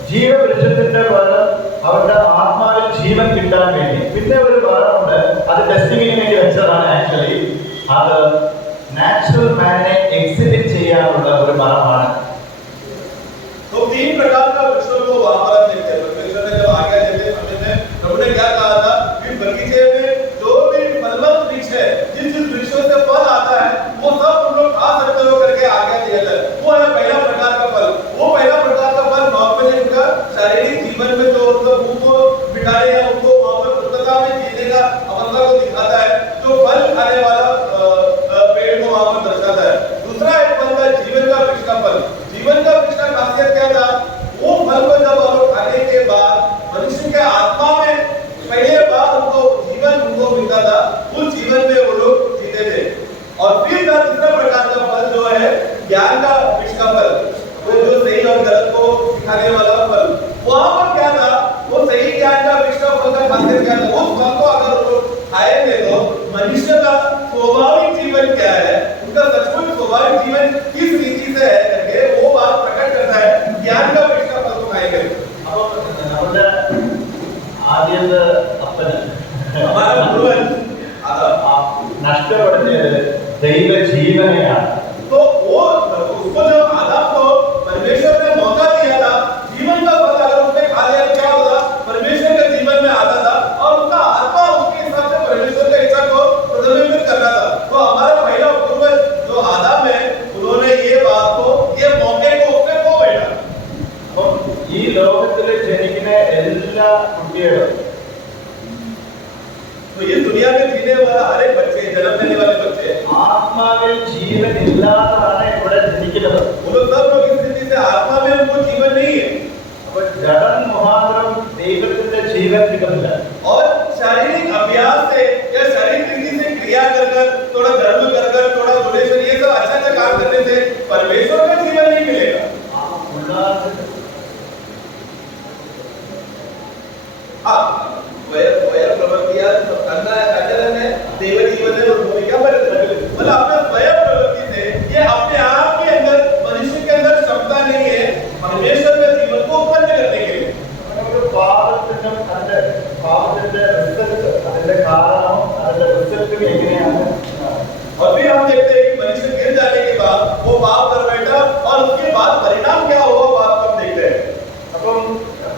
ജീവവൃക്ഷത്തിന്റെ ഫലം അവരുടെ ആത്മാവിൽ ജീവൻ കിട്ടാൻ വേണ്ടി. പിന്നെ ഒരു ഫലമുണ്ട്, അത് ടെസ്റ്റിങ്ങിന് വേണ്ടി വെച്ചതാണ്. ആക്ച്വലി അത് നാച്ചുറൽ മാനെ എക്സിബിറ്റ് ചെയ്യാനുള്ള ഒരു മരമാണ്. तो 3 प्रकार का वृक्षों को वहां पर देखते हैं. परमेश्वर ने जब आज्ञा देते समय में प्रभु ने क्या कहा था कि बगीचे में जो भी फलवंत वृक्ष है, जिस वृक्षों से फल आता है, वो सब तुम लोग खा सकते हो करके आज्ञा दिया था. वो है पहला प्रकार का फल. वो पहला प्रकार का फल नॉर्मली उनका शारीरिक जीवन में जो उनका मुंह को बिठाने या उनको वहां पर स्वतंत्रता में जीने का अवस्था को दिखाता है, जो फल खाने वाला पेड़ को वहां पर दर्शाता है. दूसरा एक फल था जीवन का वृक्ष का फल. जीवन का वृक्ष का खासियत क्या था? वो फल को जब हम लोग खाने के बाद मनुष्य के आत्मा में पहले बार उनको जीवन उनको मिलता था, उस जीवन में वो लोग जीते थे. और फिर का तीसरा प्रकार का फल जो है ज्ञान का वृक्ष का फल, वो जो सही और गलत को सिखाने वाला फल. वहां पर क्या था? वो सही ज्ञान का वृक्ष का फल का खासियत क्या था? उस फल को अगर वो लोग खाएंगे तो मनुष्य का स्वाभाविक जीवन क्या है, उनका सचमुच स्वाभाविक जीवन किस रीति से है करके वो बात प्रकट करता है. ज्ञान का वृक्ष का फल को खाएंगे. അപ്പൊ നമ്മുടെ ആദ്യത്തെ അപ്പന് हमारा पूर्वज നഷ്ടപ്പെടുത്തിയത് ദൈവജീവനെയാണ്. तो वो उसको जब आदम को परमेश्वर ने मौका दिया था, जीवन का फल अगर उसने खा लिया तो क्या होगा? परमेश्वर के जीवन में आता था और उसका आत्मा उसके हिसाब से परमेश्वर की इच्छा को प्रतिबिंबित करना था. तो हमारा पहला पूर्वज जो आदम है, उन्होंने ये बात को, ये मौके को उसने खो बैठा. അപ്പം ഈ ലോകത്തിൽ ജനിക്കുന്ന എല്ലാ കുട്ടികളും तो इस दुनिया में जीने वाला हर एक बच्चे, जन्म लेने वाले बच्चे, ആത്മാവിൽ ജീവൻ ഇല്ലാതാണ് ഇവിടെ ജനിക്കുന്നത്. वो लोग सब लोग इस स्थिति से आत्मा में उनको जीवन नहीं है. അപ്പൊ ജഡം മുഖാന്തരം ദൈവത്തിന്റെ ജീവൻ കിട്ടുന്നില്ല. और शारीरिक अभ्यास से या शारीरिक रीति से क्रिया कर थोड़ा धर्म कर थोड़ा डोनेशन ये सब अच्छा काम करने से परमेश्वर का जीवन नहीं मिलेगा. हाँ, स्वयं प्रवृत्तियां करना है देव जीवन में भूमिका मतलब अपने स्वयं प्रवृत्ति से ये अपने आप के अंदर मनुष्य के अंदर അതിന്റെ കാരണവും അതിന്റെ റിസൾട്ടും എങ്ങനെയാണ്? और फिर हम देखते हैं कि मनुष्य गिर जाने के बाद वो पाप कर बैठा और उसके बाद परिणाम क्या हुआ बात हम देखते हैं। അപ്പം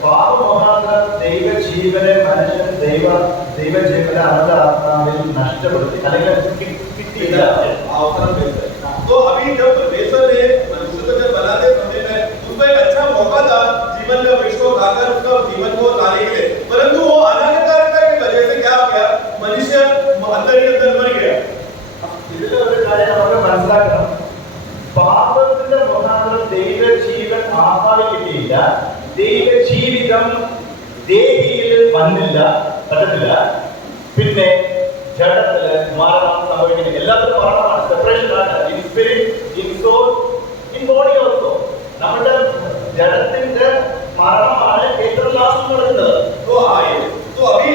പാപമോഹാന്തരം ദൈവജീവനെ മനുഷ്യൻ ദൈവജീവനെ അവന്റെ ആത്മാവിൽ നഷ്ടപ്പെടുത്തി അല്ലെങ്കിൽ കിട്ടിയില്ല अवसर मिलता है। तो अभी जब परमेश्वर ने मनुष्य को जब बनाते समय में उसको एक अच्छा मौका था जीवन का वृक्ष को खाकर उसका जीवन को लाने के लिए, परंतु वो अनागरिकता की वजह से क्या हो गया, मनुष्य अंदर ही अंदर मर गया। ഇതിലെ ഒരു കാര്യം നമുക്ക് മനസ്സിലാക്കണം, പാപത്തിന്റെ മുഖാന്തരം ദൈവജീവൻ ആത്മാവിൽ കിട്ടിയില്ല, ദൈവജീവിതം ദേഹിയിൽ വന്നില്ല, പറ്റത്തില്ല. പിന്നെ ജഡത്തില് മരണം സംഭവിക്കുന്നത് എല്ലാത്തിനും മരണമാണ്, സെപ്പറേഷനാണ്. In spirit, in soul, in body also. നമ്മുടെ ജഡത്തിന്റെ മരണമാണ് ഏറ്റവും ലാസ്റ്റ് നടക്കുന്നത്. तो अभी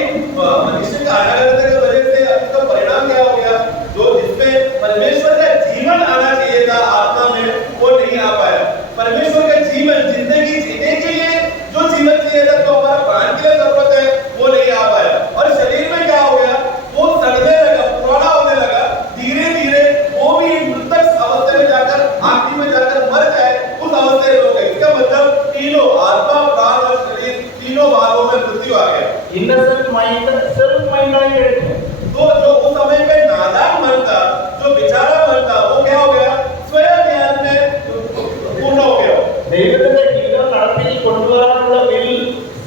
मनुष्य का अनागरिकता की वजह से अभी का परिणाम क्या हो गया, जो जिसमें परमेश्वर का जीवन आना चाहिए था आत्मा में, वो नहीं आ पाया। परमेश्वर का जीवन जिंदगी जीने के लिए जो जीवन चाहिए था, जो हमारा प्राण के लिए जरूरत है, वो नहीं आ पाया। और शरीर में क्या हो गया, वो सड़ने लगा, पुराना होने लगा। धीरे धीरे वो भी मृतक अवस्था में जाकर आखिरी में जाकर मर जाए, उस अवस्था में हो गए। इसका मतलब तीनों आत्मा, प्राण और शरीर तीनों भागों में मृत्यु आ गया। Innocent mind self mind I गए। तो जो उस समय में नादान मन था, जो बेचारा मन था, वो क्या हो गया, स्वयं ज्ञान में पूर्ण हो गया। ദൈവത്തിന്റെ ഹിതം നടപ്പിൽ കൊണ്ടുവരാനുള്ള വിൽ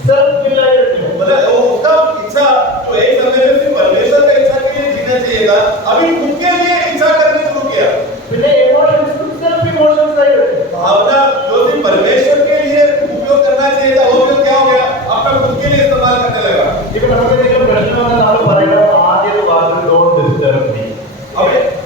സെൽഫ് വില്ലായിരുന്നു. मतलब वो उसका इच्छा जो एक समय में सिर्फ परमेश्वर की इच्छा के लिए जीना चाहिए था, अभी खुद के लिए इच्छा करने शुरू किया। പിന്നെ इमोशंस सेल्फ इमोशंस ആയിരുന്നു. भावना जो सिर्फ परमेश्वर के लिए उपयोग करना चाहिए था, वो फिर क्या हो गया, अपना खुद के लिए इस्तेमाल करने लगा। ഇപ്പൊ നമുക്ക് എന്തെങ്കിലും പ്രശ്നമെന്ന് നമ്മൾ പറയുന്നത് ആദ്യത്തെ വാക്ക് ഡോണ്ട് ഡിസ്റ്റർബ് മീ.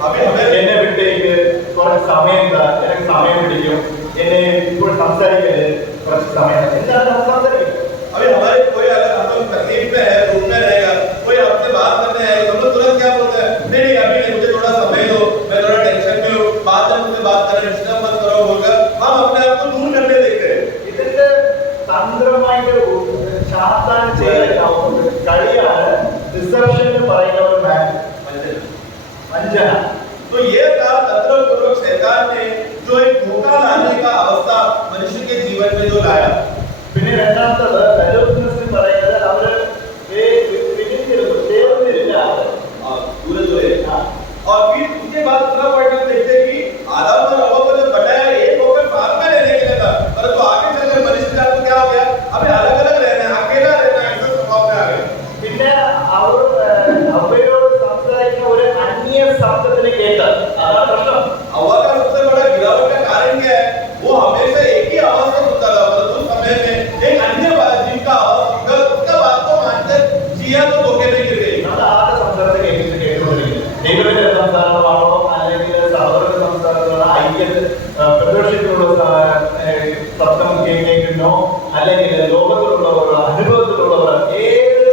अभी हमें എന്നെ വിട്ടേക്ക്, കുറച്ച് സമയം താ, എനിക്ക് സമയം പിടിക്കും, എന്നെ ഇപ്പോൾ സംസാരിക്കരുത്, കുറച്ച് സമയം. എന്താണ് നമ്മൾ സംസാരിക്കുന്നത്? अभी हमारे कोई अगर हम लोग तकलीफ में है, रूम में रहेगा, कोई आपसे बात करने है, हम लोग तुरंत क्या बोलते हैं, नहीं नहीं अभी नहीं, मुझे थोड़ा समय दो, मैं थोड़ा टेंशन में हूँ, बाद में मुझसे बात करें, डिस्टर्ब मत करो बोलकर हम अपने आप को दूर करने देखते हैं। ഇതിന്റെ തന്ത്രമായിട്ട് ചാത്താൻ ചെയ്യാൻ കഴിയാണ് ഡിസെപ്ഷൻ എന്ന് പറയുന്ന ഒരു വഞ്ചന. तो ये था तंत्रपूर्वक शैतान ने जो एक धोखा लाने का अवस्था मनुष्य के जीवन में जो लाया। പിന്നെ രണ്ടാമത്തത് ഫെലോസിസ് പറയുന്നത് അവര് ചേർന്നില്ല, दूरे दूरे। और फिर उसके बाद दूसरा पॉइंट हम देखते हैं कि आदम और हवा को जो बनाया एक होकर साथ में रहने के लिए था, परंतु आगे चलकर मनुष्य जात को क्या हो गया, अभी अलग अलग रहना है, अकेला रहना है, ऐसा स्वभाव में आ गए। പിന്നെ അവർ അവയോട് സംസാരിക്കുന്ന ഒരു അന്യ ശബ്ദത്തിന് കേട്ട് അതാണ് പ്രശ്നം. हवा का सबसे बड़ा गिरावट का कारण क्या है, वो हमेशा एक ही आवाज को सुनता था, परंतु उस समय में एक अन्य जिनका आवाज सुनकर उसका बात को मानकर जिया तो धोखे में गिर गई। നമ്മൾ ആരുടെ സംസാരത്തെ കേട്ടുകൊണ്ടിരിക്കുന്നത്? ദൈവത്തിന്റെ സംസാരമാണോ അല്ലെങ്കിൽ സഹോദരന്റെ സംസാരമാണോ? ഫെലോഷിപ്പിലുള്ള ശബ്ദം കേൾക്കുന്നോ അല്ലെങ്കിൽ ലോകത്തിലുള്ളവർ അനുഭവത്തിലുള്ളവർ ഏത്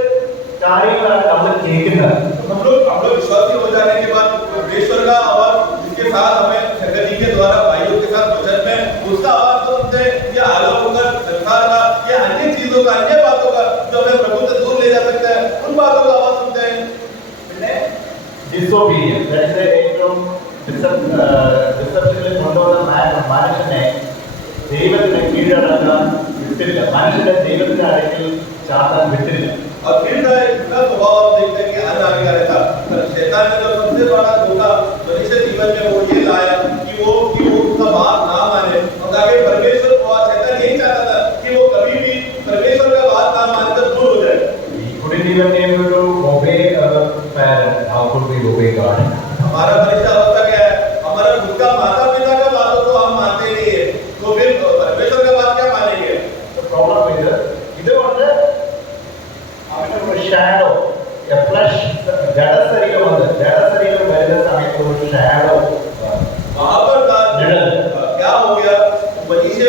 കാര്യങ്ങളാണ് നമ്മൾ കേൾക്കുന്നത്? हम लोग विश्वासी हो जाने के बाद परमेश्वर का आवाज जिसके साथ हमें संगति के द्वारा भाइयों के साथ वचन में उसका आवाज तो सुनते हैं, या आलोक का, संसार का, या अन्य चीजों का, अन्य बातों का जो हमें प्रभु से दूर ले जा सकता है, उन बातों का आवाज सुनते हैं। പിന്നെ ഡിസോബീഡിയൻസ്, അതായത് ഏറ്റവും ഡിസപ്ഷനിൽ കൊണ്ടുവന്ന മനുഷ്യനെ ദൈവത്തിന് കീഴടങ്ങാൻ വിട്ടില്ല, മനുഷ്യനെ ദൈവത്തിന്റെ അടുക്കൽ ചാത്താൻ വിട്ടില്ല. और फिर का इसका स्वभाव आप देखते हैं कि अनागरिक था। शैतान ने जो सबसे बड़ा धोखा मनुष्य जीवन में वो ये लाया कि वो उसका बात ना माने, और ताकि परमेश्वर को, शैतान यही चाहता था कि वो कभी भी परमेश्वर का बात ना मानकर दूर हो जाए। Couldn't even able to obey our parents. How could we obey God? हमारा मनुष्य अवस्था क्या है, हमारा खुद का माता पिता का बातों को हम मानते नहीं है, तो फिर परमेश्वर का बात क्या मानेंगे? The problem is ഇതുകൊണ്ട് അവനൊരു ഷാഡോ, ഫ്ലഷ്, ജഡശരീരം വരുന്ന സമയത്ത് ഒരു ഷാഡോ, वहां पर क्या हो गया, मनुष्य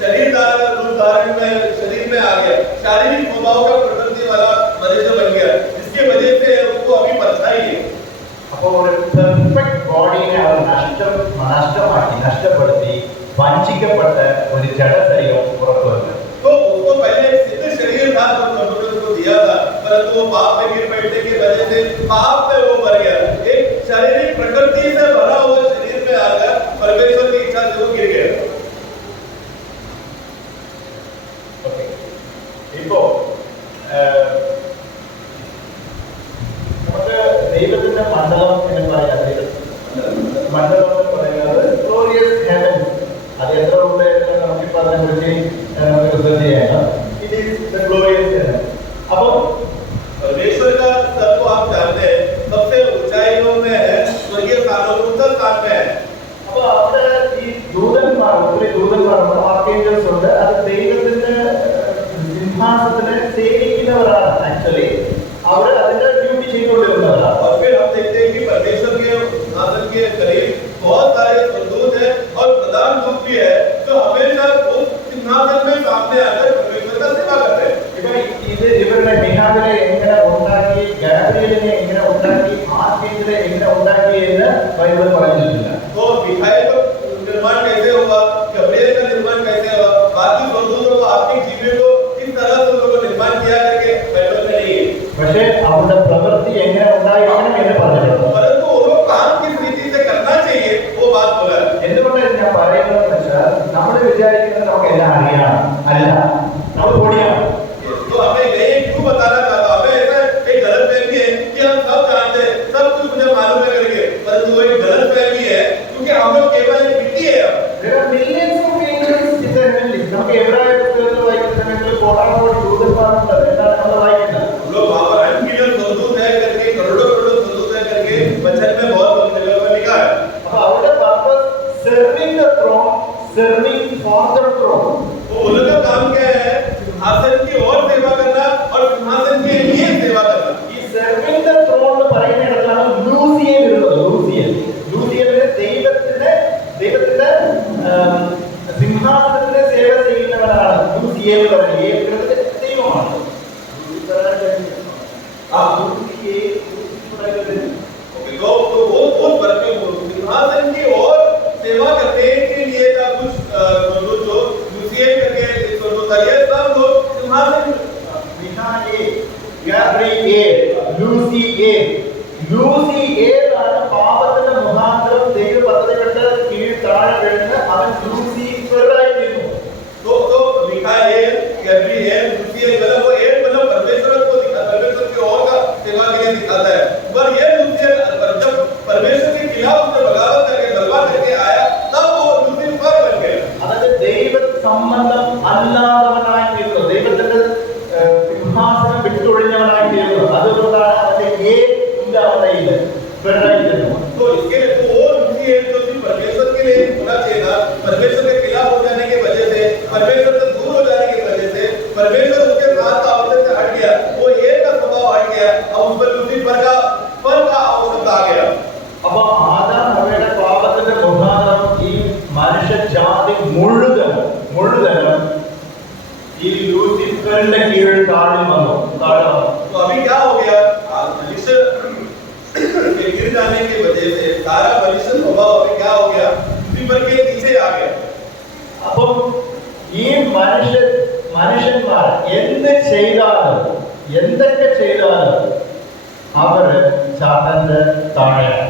शरीर में आ गया, शारीरिक स्वभाव का प्रकृति वाला मनुष्य बन गया, जिसके वजह से उसको अभी परछाई है। അപ്പോൾ ഒരു പെർഫെക്റ്റ് ബോഡിനെ അവർ നഷ്ടപ്പെടുത്തി വഞ്ചിക്കപ്പെട്ട ഒരു ജഡശരീരം പുറത്തു വന്നു. तो उसको पहले एक सिद्ध शरीर था जो परमेश्वर को दिया था, परंतु वो पाप में गिर बैठने की वजह से पाप में वो मर गया। एक शारीरिक प्रकृति से भरा हुआ शरीर में आकर परमेश्वर की इच्छा से वो गिर गया। ഇപ്പോ നമുക്ക് ദൈവത്തിന്റെ മണ്ഡലം എന്ന് പറയാം. മണ്ഡലം എന്ന് പറയുന്നത് glorious heaven. അത് എത്ര ഉണ്ട് എന്ന് നമുക്കിപ്പോൾ അതിനെക്കുറിച്ച് നമുക്ക് റിസർച്ച് ചെയ്യണം. It is the glorious heaven. അപ്പോൾ परमेश्वर का स्तर को आप जानते हैं, सबसे ऊंचाइयों में है, स्वर्गीय स्थानों में उच्च स्थान में है। അപ്പോൾ അവിടെ ഈ ദൂതന്മാർ ആർക്കേഞ്ചൽസ് ഉണ്ട്. അത് ദൈവത്തിന്റെ സിംഹാസനത്തിനെ സേവിക്കുന്നവരാണ്. ആക്ച്വലി അവർ അതിന്റെ ഡ്യൂട്ടി ചെയ്തുകൊണ്ടിരുന്നവരാണ്. और फिर हम देखते हैं कि परमेश्वर के सिंहासन के करीब बहुत सारे स्वर्गदूत हैं और प्रधान दूत भी है जो हमेशा उस सिंहासन में सामने आकर परमेश्वर का सेवा करते हैं। ഇത് ഇവരുടെ മിഹാദിനെ എങ്ങനെ ഉണ്ടാക്കി, ഗാബ്രിയേലിനെ എങ്ങനെ ഉണ്ടാക്കി, ആർക്കേഞ്ചലെ എങ്ങനെ ഉണ്ടാക്കി എന്ന് ബൈബിൾ പറഞ്ഞിട്ടില്ല. तो मिखाइल का निर्माण कैसे हुआ, गब्रिएल का निर्माण कैसे हुआ, बाकी स्वर्गदूतों को आत्मिक जीवन को किस तरह से उनको निर्माण किया करके बाइबल में नहीं है। പക്ഷേ അവരുടെ പ്രവൃത്തി എങ്ങനെ ഉണ്ടായിരിക്കണം എന്ന് പറഞ്ഞിട്ടുണ്ട്. परंतु वो लोग काम किस रीति से करना चाहिए वो बात बोला है। എന്തുകൊണ്ട് ഞാൻ പറയുന്നതെന്ന് വെച്ചാൽ നമ്മൾ വിചാരിക്കുന്നത് നമുക്ക് എല്ലാം അറിയാം. അല്ല, നമ്മൾ പൊടിയാണ്. तो हमें ये क्यों बताना चाहता हूं, हमें ऐसा एक गलतफहमी है कि हम सब जानते हैं, सब कुछ मुझे मालूम है करके, परंतु वो एक गलतफहमी है क्योंकि हम लोग केवल एक मिट्टी है। There are millions of angels in the heavenly. നമുക്ക് എബ്രായ പുസ്തകത്തിൽ വായിക്കുന്ന സമയത്ത് കോടാനോട് ദൂതന്മാരുണ്ട്. എന്താണ് നമ്മൾ വായിക്കുന്നത്? हम लोग वहां पर अनगिनत स्वर्गदूत है करके, करोड़ों करोड़ों स्वर्गदूत है करके वचन में बहुत जगह पर लिखा है। അപ്പോൾ അവരുടെ purpose serving the throne, serving for the throne. तो उनका काम क्या है? सिंहासन की ओर सेवा करना और सिंहासन के लिए सेवा करना। ഈ serving the throne എന്ന് പറയുന്നിടത്താണ് ലൂസിയൻ വരുന്നത്. ലൂസിയന് ദൈവത്തിന്റെ സിംഹാസനത്തിലെ സേവ ചെയ്യുന്നവരാണ് ലൂസിയൻ എന്ന് പറയുന്നത്. ദൈവമാണ്. तो वो उस वर्ग में सिंहासन की ओर सेवा करने के लिए का कुछ स्वर्गदूत जो लूसियन करके स्वर्गदूत है, ये सब लोग सिंहासन ലൂസിയേലാണ് പാപത്തിന്റെ മുഖാന്തരം ദൈവ പദ്ധതികളുടെ കീഴിൽ താഴെ വീഴുന്ന അവൻ ലൂസിഫറായിരുന്നു. तो मिखाएल, गब्रिएल, लूसियन मतलब वो एक मतलब परमेश्वर को दिखा, परमेश्वर की ओर का सेवा के लिए दिखाता है। पर ये लूसियन जब परमेश्वर के खिलाफ उसने बगावत करके गलबा करके आया तब वो लूसीफर बन गया। അതായത് ദൈവ സംബന്ധം അല്ലാത്തവനായി തീർന്നു, ദൈവത്തിന്റെ സിംഹാസനം വിട്ടൊഴിഞ്ഞവനായി തീർന്നു. അതുകൊണ്ടാണ് അവന്റെ तो इसके लिए तो वो लूसियन जो सिर्फ परमेश्वर के लिए होना चाहिए था, परमेश्वर के खिलाफ हो जाने की वजह से, परमेश्वर से दूर हो जाने की वजह से, परमेश्वर उसके साथ का अवसर से हट गया, वो ये का स्वभाव हट गया, अब उस पर लूसीफर का फल का अवसर आ गया। अब आदम हवेയുടെ പാപത്തിന്റെ മുഖാന്തരം ഈ മനുഷ്യജാതി മുഴുവനും ഈ ലൂസിഫറിന്റെ കീഴിൽ താഴെ വന്നു. तो अभी क्या हो गया, मनुष्य के गिर जाने की वजह से सारा मनुष्य स्वभाव अभी क्या हो गया, लूसीफर के नीचे आ गया। അപ്പം ഈ മനുഷ്യന്മാർ എന്തൊക്കെ ചെയ്താലും അവര് സാത്താന്റെ താഴെയാണ്.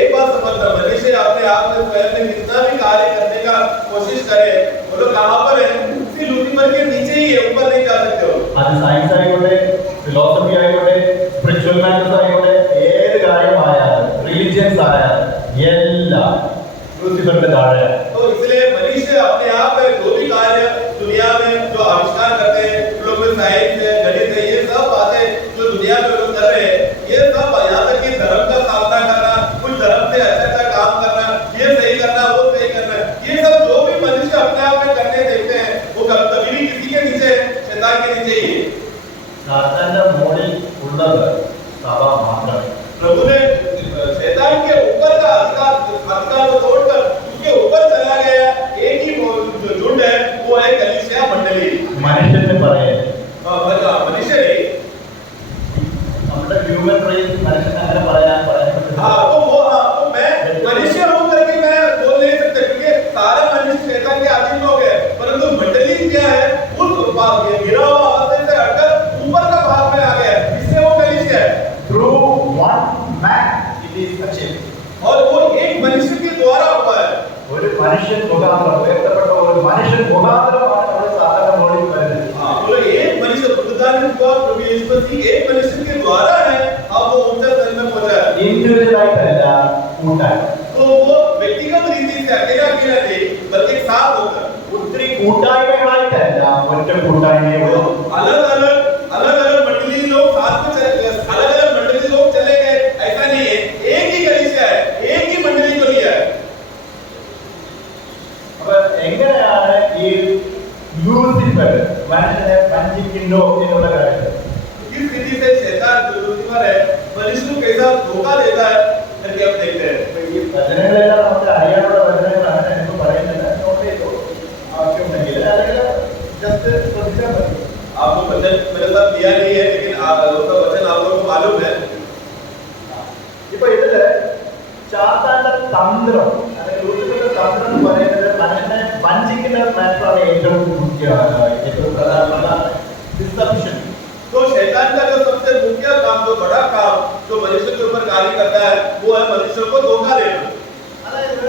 एक बात समझना, मनुष्य अपने आप में स्वयं में कितना भी कार्य करने का कोशिश करे, वो लोग कहां पर है? उसी लूसीफर के नीचे ही है, ऊपर नहीं जा सकते हो। അത് സയൻസ് ആയിക്കോട്ടെ, ഫിലോസഫി ആയിക്കോട്ടെ, സ്പിരിച്വൽ മാറ്റേഴ്സ് ആയിക്കോട്ടെ, ഏത് കാര്യമായാലും റിലിജിയൻസ് ആയാലും എല്ലാം लूसीफर ताड़े। तो इसलिए मनुष्य अपने आप में जो भी कार्य दुनिया में जो आविष्कार करते हैं, लोग में साइंस है, गणित है, ये सब बातें जो दुनिया में लोग कर रहे हैं, ये सब यहाँ तक कि धर्म का सामना करना, कुछ धर्म से अच्छा काम करना, ये सही करना, वो सही करना, ये सब जो भी मनुष्य अपने आप में करने देखते हैं, वो कभी भी किसी के नीचे, शैतान के नीचे ही है। साताना मोड़ी उल्लंघन सभा मात्र। प्रभु ने शैतान के ऊपर का अधिकार को तोड़कर उसके ऊपर चला गया। एक ही जो झुंड है वो है कलीसिया मंडली। मनुष्य ने पढ़े one man it is achieved. और वो एक मनुष्य के द्वारा हुआ है. ഒരു മനുഷ്യൻ മുഖാന്തരം ഉയർത്തപ്പെട്ട ഒരു മനുഷ്യൻ മുഖാന്തരമാണ് നമ്മൾ സാധാരണ മോളിൽ വരുന്നത്. बोलो एक मनुष्य खुदाने द्वारा प्रभु यीशु मसीह एक मनुष्य के द्वारा है अब वो ऊंचा स्थान में पहुंचा है. ഇൻഡിവിജ്വൽ ആയിട്ടല്ല, കൂട്ടായി. तो वो व्यक्तिगत रीति से अकेला अकेला नहीं बल्कि साथ होकर ഒത്തിരി കൂട്ടായ്മകളായിട്ടല്ല, ഒറ്റ കൂട്ടായ്മയുള്ളൂ. अलग अलग मंडली लोग साथ में चले, अलग अलग मंडली लोग चले गए ऐसा नहीं है. एक ही कलीसिया है, एक ही मंडली को लिया है. അപ്പൊ എങ്ങനെയാണ് ഈ ലൂസിഫർ മനുഷ്യനെ വഞ്ചിക്കുന്നു എന്നുള്ള കാര്യത്തിൽ किस रीति से शैतान जो लूसीफर है मनुष्य को कैसा धोखा देता है करके हम देखते हैं. ഈ വചനങ്ങളെല്ലാം നമുക്ക് അറിയാനുള്ള വചനങ്ങളാണ്. എന്ന് പറയുന്നത് നോട്ട് ചെയ്തോ ആവശ്യമുണ്ടെങ്കിൽ, അല്ലെങ്കിൽ ജസ്റ്റ് ശ്രദ്ധിച്ചാൽ മതി. आपको वचन मेरे साथ दिया नहीं है लेकिन उसका वचन आप लोगों को मालूम है. ഇപ്പൊ ഇതില് സാത്താന്റെ തന്ത്രം അല്ലെങ്കിൽ ലൂസിഫറിന്റെ തന്ത്രം എന്ന് പറയുന്നത് മനുഷ്യനെ വഞ്ചിക്കുന്ന മാറ്ററാണ് ഏറ്റവും പ്രധാനപ്പെട്ട ഡിസപ്ഷൻ. तो शैतान का जो सबसे मुख्य काम, जो बड़ा काम जो मनुष्य के ऊपर कार्य करता है वो है मनुष्य को धोखा देना. അതായത്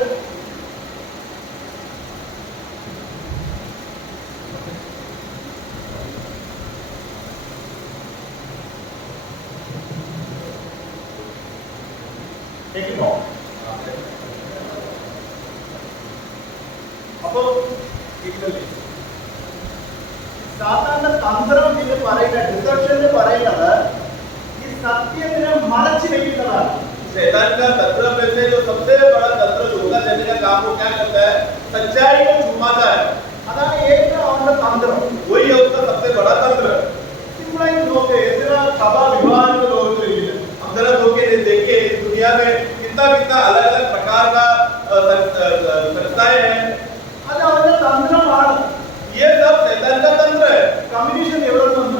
അപ്പോ സാധാരണ തന്ത്രം എന്ന് പറയുന്ന ഡിസപ്ഷൻ എന്ന് പറയുന്നത് ഈ സത്യത്തിനെ മറച്ചു വെക്കുന്നതാണ്. शैतान का तंत्र में से जो सबसे बड़ा तंत्र धोखा देने का काम वो क्या करता है? सच्चाई को छुपाता है. അതാണ് ഏറ്റവും അവന്റെ തന്ത്രം. वही है उसका सबसे बड़ा तंत्र. സിമ്പിളായി നോക്ക്, എത്ര സഭാ വിഭാഗങ്ങൾ ലോകത്തിലില്ല. हम जरा होके देखिए इस दुनिया में कितना कितना अलग अलग प्रकार का संस्थाएं हैं. അത് അവന്റെ തന്ത്രമാണ്. ये सब शैतान का तंत्र है. കമ്മ്യൂണിസം എവിടെ വന്നു?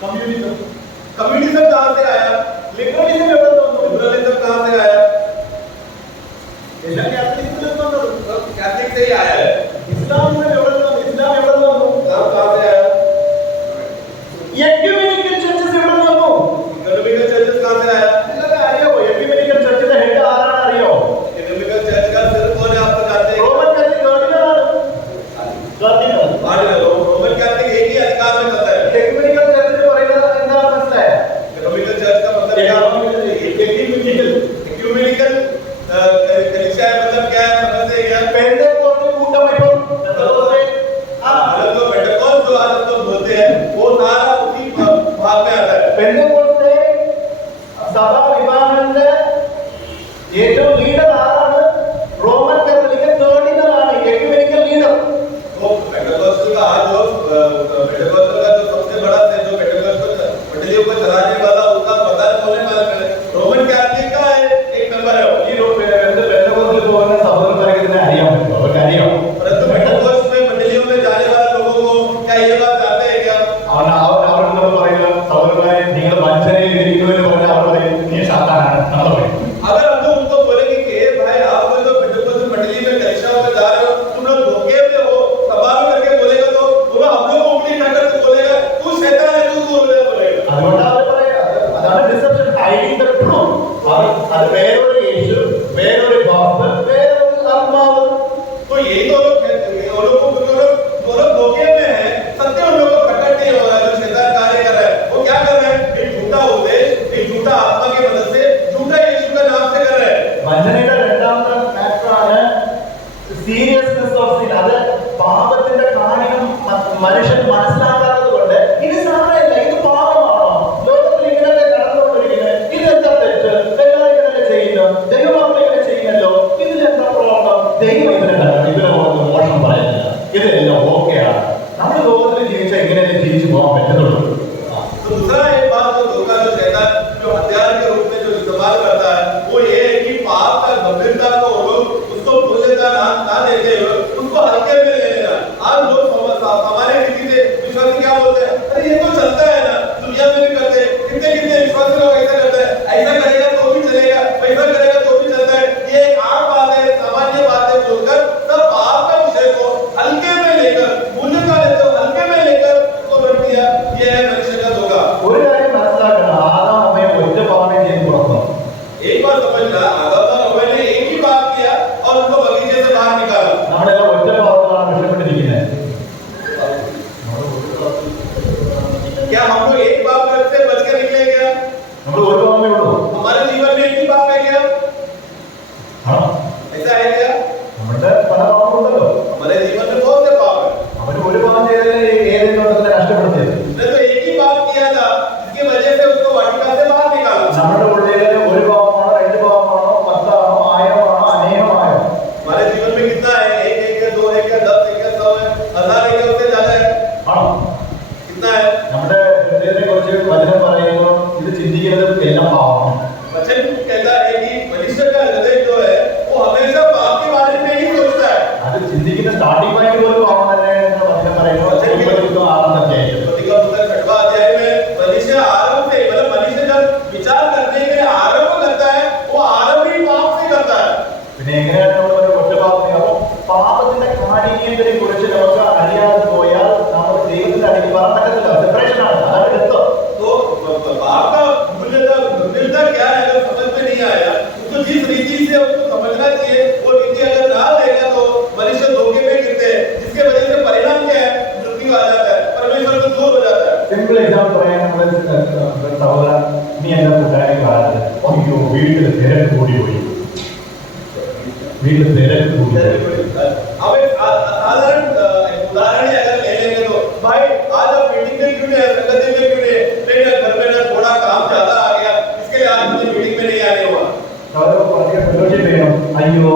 കമ്മ്യൂണിസം कम्युनिज्म कहां से आया? ലിബറലിസം എവിടെ വന്നു? लिबरलिज्म कहां से आया? എല്ലാം കാത്തലികത്തിൽ വന്നത്. कैथलिक से ही आया है. ഇസ്ലാമിസം എവിടെ വന്നു? ഇസ്ലാം എവിടെ വന്നു? इस्लाम कहां से आया? എക്യുമെനിക്കൽ ചർച്ചസ് എവിടെ വന്നു? इकोनॉमिकल चर्चेस कहां से आया? നിങ്ങൾക്ക് അറിയാമോ എക്യുമെനിക്കൽ ചർച്ചിന്റെ ഹെഡ് ആരാണ് അറിയോ? इकोनॉमिकल चर्च का सिर कौन है आप लोग जानते हैं? റോമൻ കാത്തലിക് കാർഡിനലാണ്. കാർഡിനൽ. रोमन कैथलिक एक ही अधिकार में करता है. എക്യുമെനിക്കൽ ചർച്ച് എന്ന് പറയുന്നത് എന്താണ് മനസ്സിലായോ? इकोनॉमिकल चर्च का मतलब क्या है? इक्यूमेनिकल कलीसिया मतलब क्या है? समझते हैं क्या? പെന്തക്കോസ്ത് കൂട്ടമൈപ്പം अलग जो पेंटेकोस्ट जो आज हम लोग बोलते हैं वो सारा उसी भाग में आता है. പെന്തക്കോസ്ത് സഭാ വിഭാഗങ്ങളുടെ ഏറ്റവും ലീഡർ ആരാണ്? റോമൻ കാത്തലിക് കാർഡിനലാണ് എക്യുമെനിക്കൽ ലീഡർ. वो पेंटेकोस्ट का आज जो पेंटेकोस्ट का जो सबसे बड़ा है जो पेंटेकोस्ट मंडलियों को चलाने वाला उसका प्रधान कौन है? रोमन कैथलिक का एक मेंबर है. ഈ പെന്തക്കോസ്തിൽ പോകുന്ന സഹോദരന്മാർക്ക് ഇതിനെ അറിയാൻ പറ്റും. അവർക്ക് അറിയാം. परंतु पेंटेकोस्ट में मंडलियों में जाने वाले लोगों को क्या ये बात जानते हैं क्या? അവരോട് പറയുക, സഹോദരന്മാരെ നിങ്ങൾ വഞ്ചനയിൽ ഇരിക്കുന്നു എന്ന് പറഞ്ഞാൽ അവർ പറയും നീ സാത്താനാണ് നമ്മൾ പറയും. अगर हम लोग उनको बोलेंगे कि भाई आप जो पेंटेकोस्ट मंडली में कलीसियाओं में जा रहे हो तुम लोग धोखे में हो, सवाल करके बोलेगा तो वो हम लोग को उंगली उठा करके बोलेगा तू शैतान है, तू बोलेगा. അതുകൊണ്ടാണ് അവർ പറയുക, അതാണ് ഡിസപ്ഷൻ, ഹൈഡിങ് ദ ട്രൂത്ത്. അത് വേറൊരു യേശു, വേറൊരു ഗോസ്പൽ, വേറൊരു ആത്മാവ്. तो यही तो लोग कहते हैं. वो लोग धोखे में है. सत्य उन लोगों को प्रकट नहीं हो रहा है. जो शैतान कार्य कर रहा है वो क्या कर रहा है? एक झूठा उपदेश, एक झूठा आत्मा की मदद से झूठा यीशु का नाम से कर रहा है. വഞ്ചനയുടെ രണ്ടാമത്തെ ഫാക്ടറാണ് സീരിയസ്നെസ് ഓഫ് സിൻ. അത് പാപത്തിന്റെ കാഠിന്യം മനുഷ്യൻ മനസ്സിലാക്കാത്തത് കൊണ്ട് ഇത് സാധനമല്ല, ഇത് പാപമാണോ, ലോകത്തിൽ ഇങ്ങനെ നടന്നുകൊണ്ടിരിക്കുന്നത്, ഇതെന്താ തെറ്റ്, എല്ലാവരും ഇങ്ങനെ ചെയ്യുന്നു, ദൈവമക്കൾ ഇങ്ങനെ ചെയ്യുന്നല്ലോ, मत समझना, आदम और हव्वा ने एक ही पाप किया और उनको बगीचे से बाहर निकाला। നമ്മളെല്ലാം ഒറ്റ പാപത്തിലാണ് രക്ഷപ്പെട്ടിരിക്കുന്നത്. क्या हम लोग एक पाप से बच के निकले क्या? നമ്മൾ ഒരു പാപമേ ഉള്ളൂ. हमारे जीवन में एक ही पाप है क्या? ऐसा है क्या? നമ്മുടെ പല പാപങ്ങളുണ്ടല്ലോ. हमारे जीवन में बहुत से पाप है। അവന് ഒരു പാപം ചെയ്തതിന് ഏതെങ്കിലും ഒരെണ്ണത്തിനെ നഷ്ടപ്പെടുത്തിയത്. उसने तो एक ही पाप किया था जिसकी वजह से उसको वाटिका से बाहर निकाला। നമ്മുടെ ഉള്ളിൽ ഒരു പാപമാണോ രണ്ട് പാപമാണോ 10 ആണോ 1000 ആണോ അനേകമായോ? हमारे जीवन में कितना है? 1 1 या 2 1 या 10 1 या 100 है, 1000 1 या उससे ज्यादा है? ആണോ? कितना है? നമ്മുടെ ഹൃദയത്തെ കുറിച്ച് വചനം പറയുമ്പോൾ ഇത് ചിന്തിക്കുന്നത് എല്ലാം പാപമാണ്. वचन कहता है कि मनुष्य का हृदय जो है वो हमेशा पाप के बारे में ही सोचता है। അത് ചിന്തിക്കുന്ന സ്റ്റാർട്ടിംഗ് പോയിന്റ് പോലും പാപം തന്നെ എന്ന് വചനം പറയുമ്പോൾ ആറാം അധ്യായത്തിൽ छठवां अध्याय में मनुष्य आरंभ से मतलब मनुष्य जब विचार करने के लिए आरंभ करता है वो आरंभ ही पाप से करता है। പിന്നെ എങ്ങനെയാണ് നമ്മൾ ഒരു ഒറ്റപാപത്തെ അപ്പോൾ പാപത്തിന്റെ കാഠിന്യത്തെ കുറിച്ച് നമുക്ക് അറിയാതെ പോയാൽ നമ്മൾ ദൈവത്തിന്റെ അടുത്ത് പറഞ്ഞിട്ടില്ല. സെപ്പറേഷൻ ആണ്, അതാണ് രക്തം. तो पाप का मूल्यता क्या है अगर समझ में नहीं आया तो जिस रीति से उसको समझना चाहिए वो रीति अगर ना लेगा तो मनुष्य धोखे में गिरते हैं, जिसके वजह से परिणाम क्या है? मृत्यु आ जाता है, परमेश्वर से दूर हो जाता है। സിമ്പിൾ എക്സാമ്പിൾ പറയാൻ നമ്മൾ സഹോദരൻ നീ എന്താ കൂട്ടായി കാണുന്നത്? അയ്യോ വീട്ടിൽ തിരക്ക് കൂടി പോയി, വീട്ടിൽ തിരക്ക് കൂടി പോയി. अब एक साधारण उदाहरण अगर ले लेंगे तो भाई आज आप मीटिंग में क्यों नहीं आए, संगति में क्यों नहीं? नहीं ना घर में ना थोड़ा काम ज्यादा आ गया इसके लिए आज मुझे मीटिंग में नहीं आने हुआ। അയ്യോ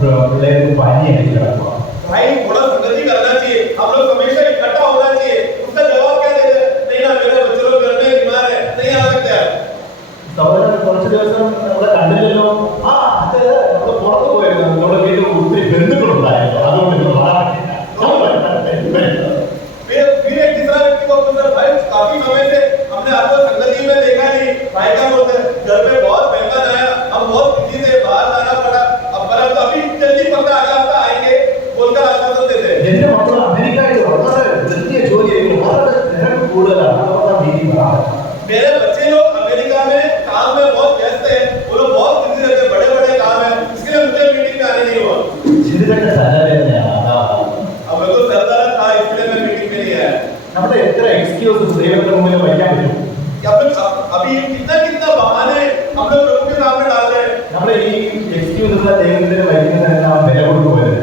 പിള്ളേർക്ക് പനിയായിട്ട് കിടക്കുക. भाई थोड़ा संगति करना चाहिए, हम लोग हमेशा इकट्ठा होना चाहिए। उसका जवाब क्या देते? नहीं ना मेरे बच्चे लोग घर में बीमार है, नहीं आ सकते हैं। സഹോദരൻ കുറച്ച് ദിവസം നമ്മളെ കണ്ടില്ലല്ലോ. അത് നമ്മൾ പുറത്ത് പോയിരുന്നു, നമ്മുടെ വീട്ടിൽ ഒത്തിരി ബന്ധുക്കളുണ്ടായിരുന്നു, അതുകൊണ്ട് फिर एक तीसरा व्यक्ति को पूछा भाई काफी समय से हमने आपको संगति में देखा नहीं, भाई क्या बोलते हैं घर में बहुत मेहमान आया, हम बहुत बिजी थे, बाहर जाना पड़ा, अब परंतु अभी जल्दी पक्का अगला हफ्ता आएंगे बोलकर आश्वासन देते हैं। എന്റെ മക്കൾ അമേരിക്കയിൽ വളരെ വലിയ ജോലി ചെയ്യുന്നു, വളരെ തിരക്ക് കൂടുതലാണ്, അതുകൊണ്ട് മീറ്റിംഗ് വരാം. मेरे बच्चे लोग अमेरिका में काम में बहुत व्यस्त हैं, वो लोग बहुत बिजी रहते हैं, बड़े-बड़े काम है, इसके लिए मुझे मीटिंग में आने नहीं हुआ। ചിന്തയുടെ തലവേദനയാണ്. अब मेरे को सर दर्द था इसलिए मैं मीटिंग में नहीं आया। നമ്മുടെ എത്ര എക്സ്ക്യൂസസ് ദൈവത്തിന് മുന്നിൽ വയ്ക്കാൻ പറ്റും? या फिर अभी कितना बहाने हम लोग प्रभु के सामने डाल रहे हैं। നമ്മൾ ഈ എക്സ്ക്യൂസസ് ദൈവത്തിന് വയ്ക്കുന്നതിന് വില കൊടുത്തു പോയത്.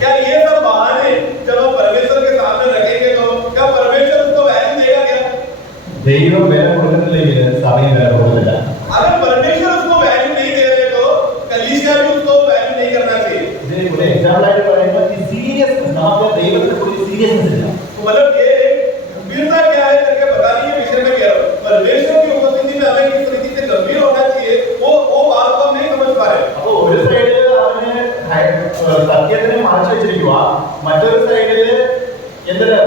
क्या ये सब बहाने जब हम परमेश्वर के सामने रखेंगे तो क्या परमेश्वर उसको वैल्यू देगा क्या? ദൈവം വില കൊടുക്കുന്നില്ലെങ്കിൽ സഭയും വില കൊടുക്കില്ല. अगर परमेश्वर उसको वैल्यू नहीं दे रहे तो कलीसिया भी उसको वैल्यू नहीं करना चाहिए। ഇതിന് ഒരു എക്സാമ്പിൾ ആയിട്ട് പറയുമ്പോൾ ഈ സീരിയസ്നെസ്, നമുക്ക് ദൈവത്തെ കുറിച്ച് സീരിയസ്നെസ് ഇല്ല. मतलब ये गंभीरता क्या है करके बताने के विषय में कह रहा हूँ। परमेश्वर की उपस्थिति में हमें किस तरीके से गंभीर होना चाहिए वो बात को हम नहीं समझ पा रहे। അപ്പോൾ ഒരു സൈഡിൽ അവന് സത്യത്തിനെ മറച്ചു വെച്ചിരിക്കുക, മറ്റൊരു സൈഡിൽ എന്തൊരു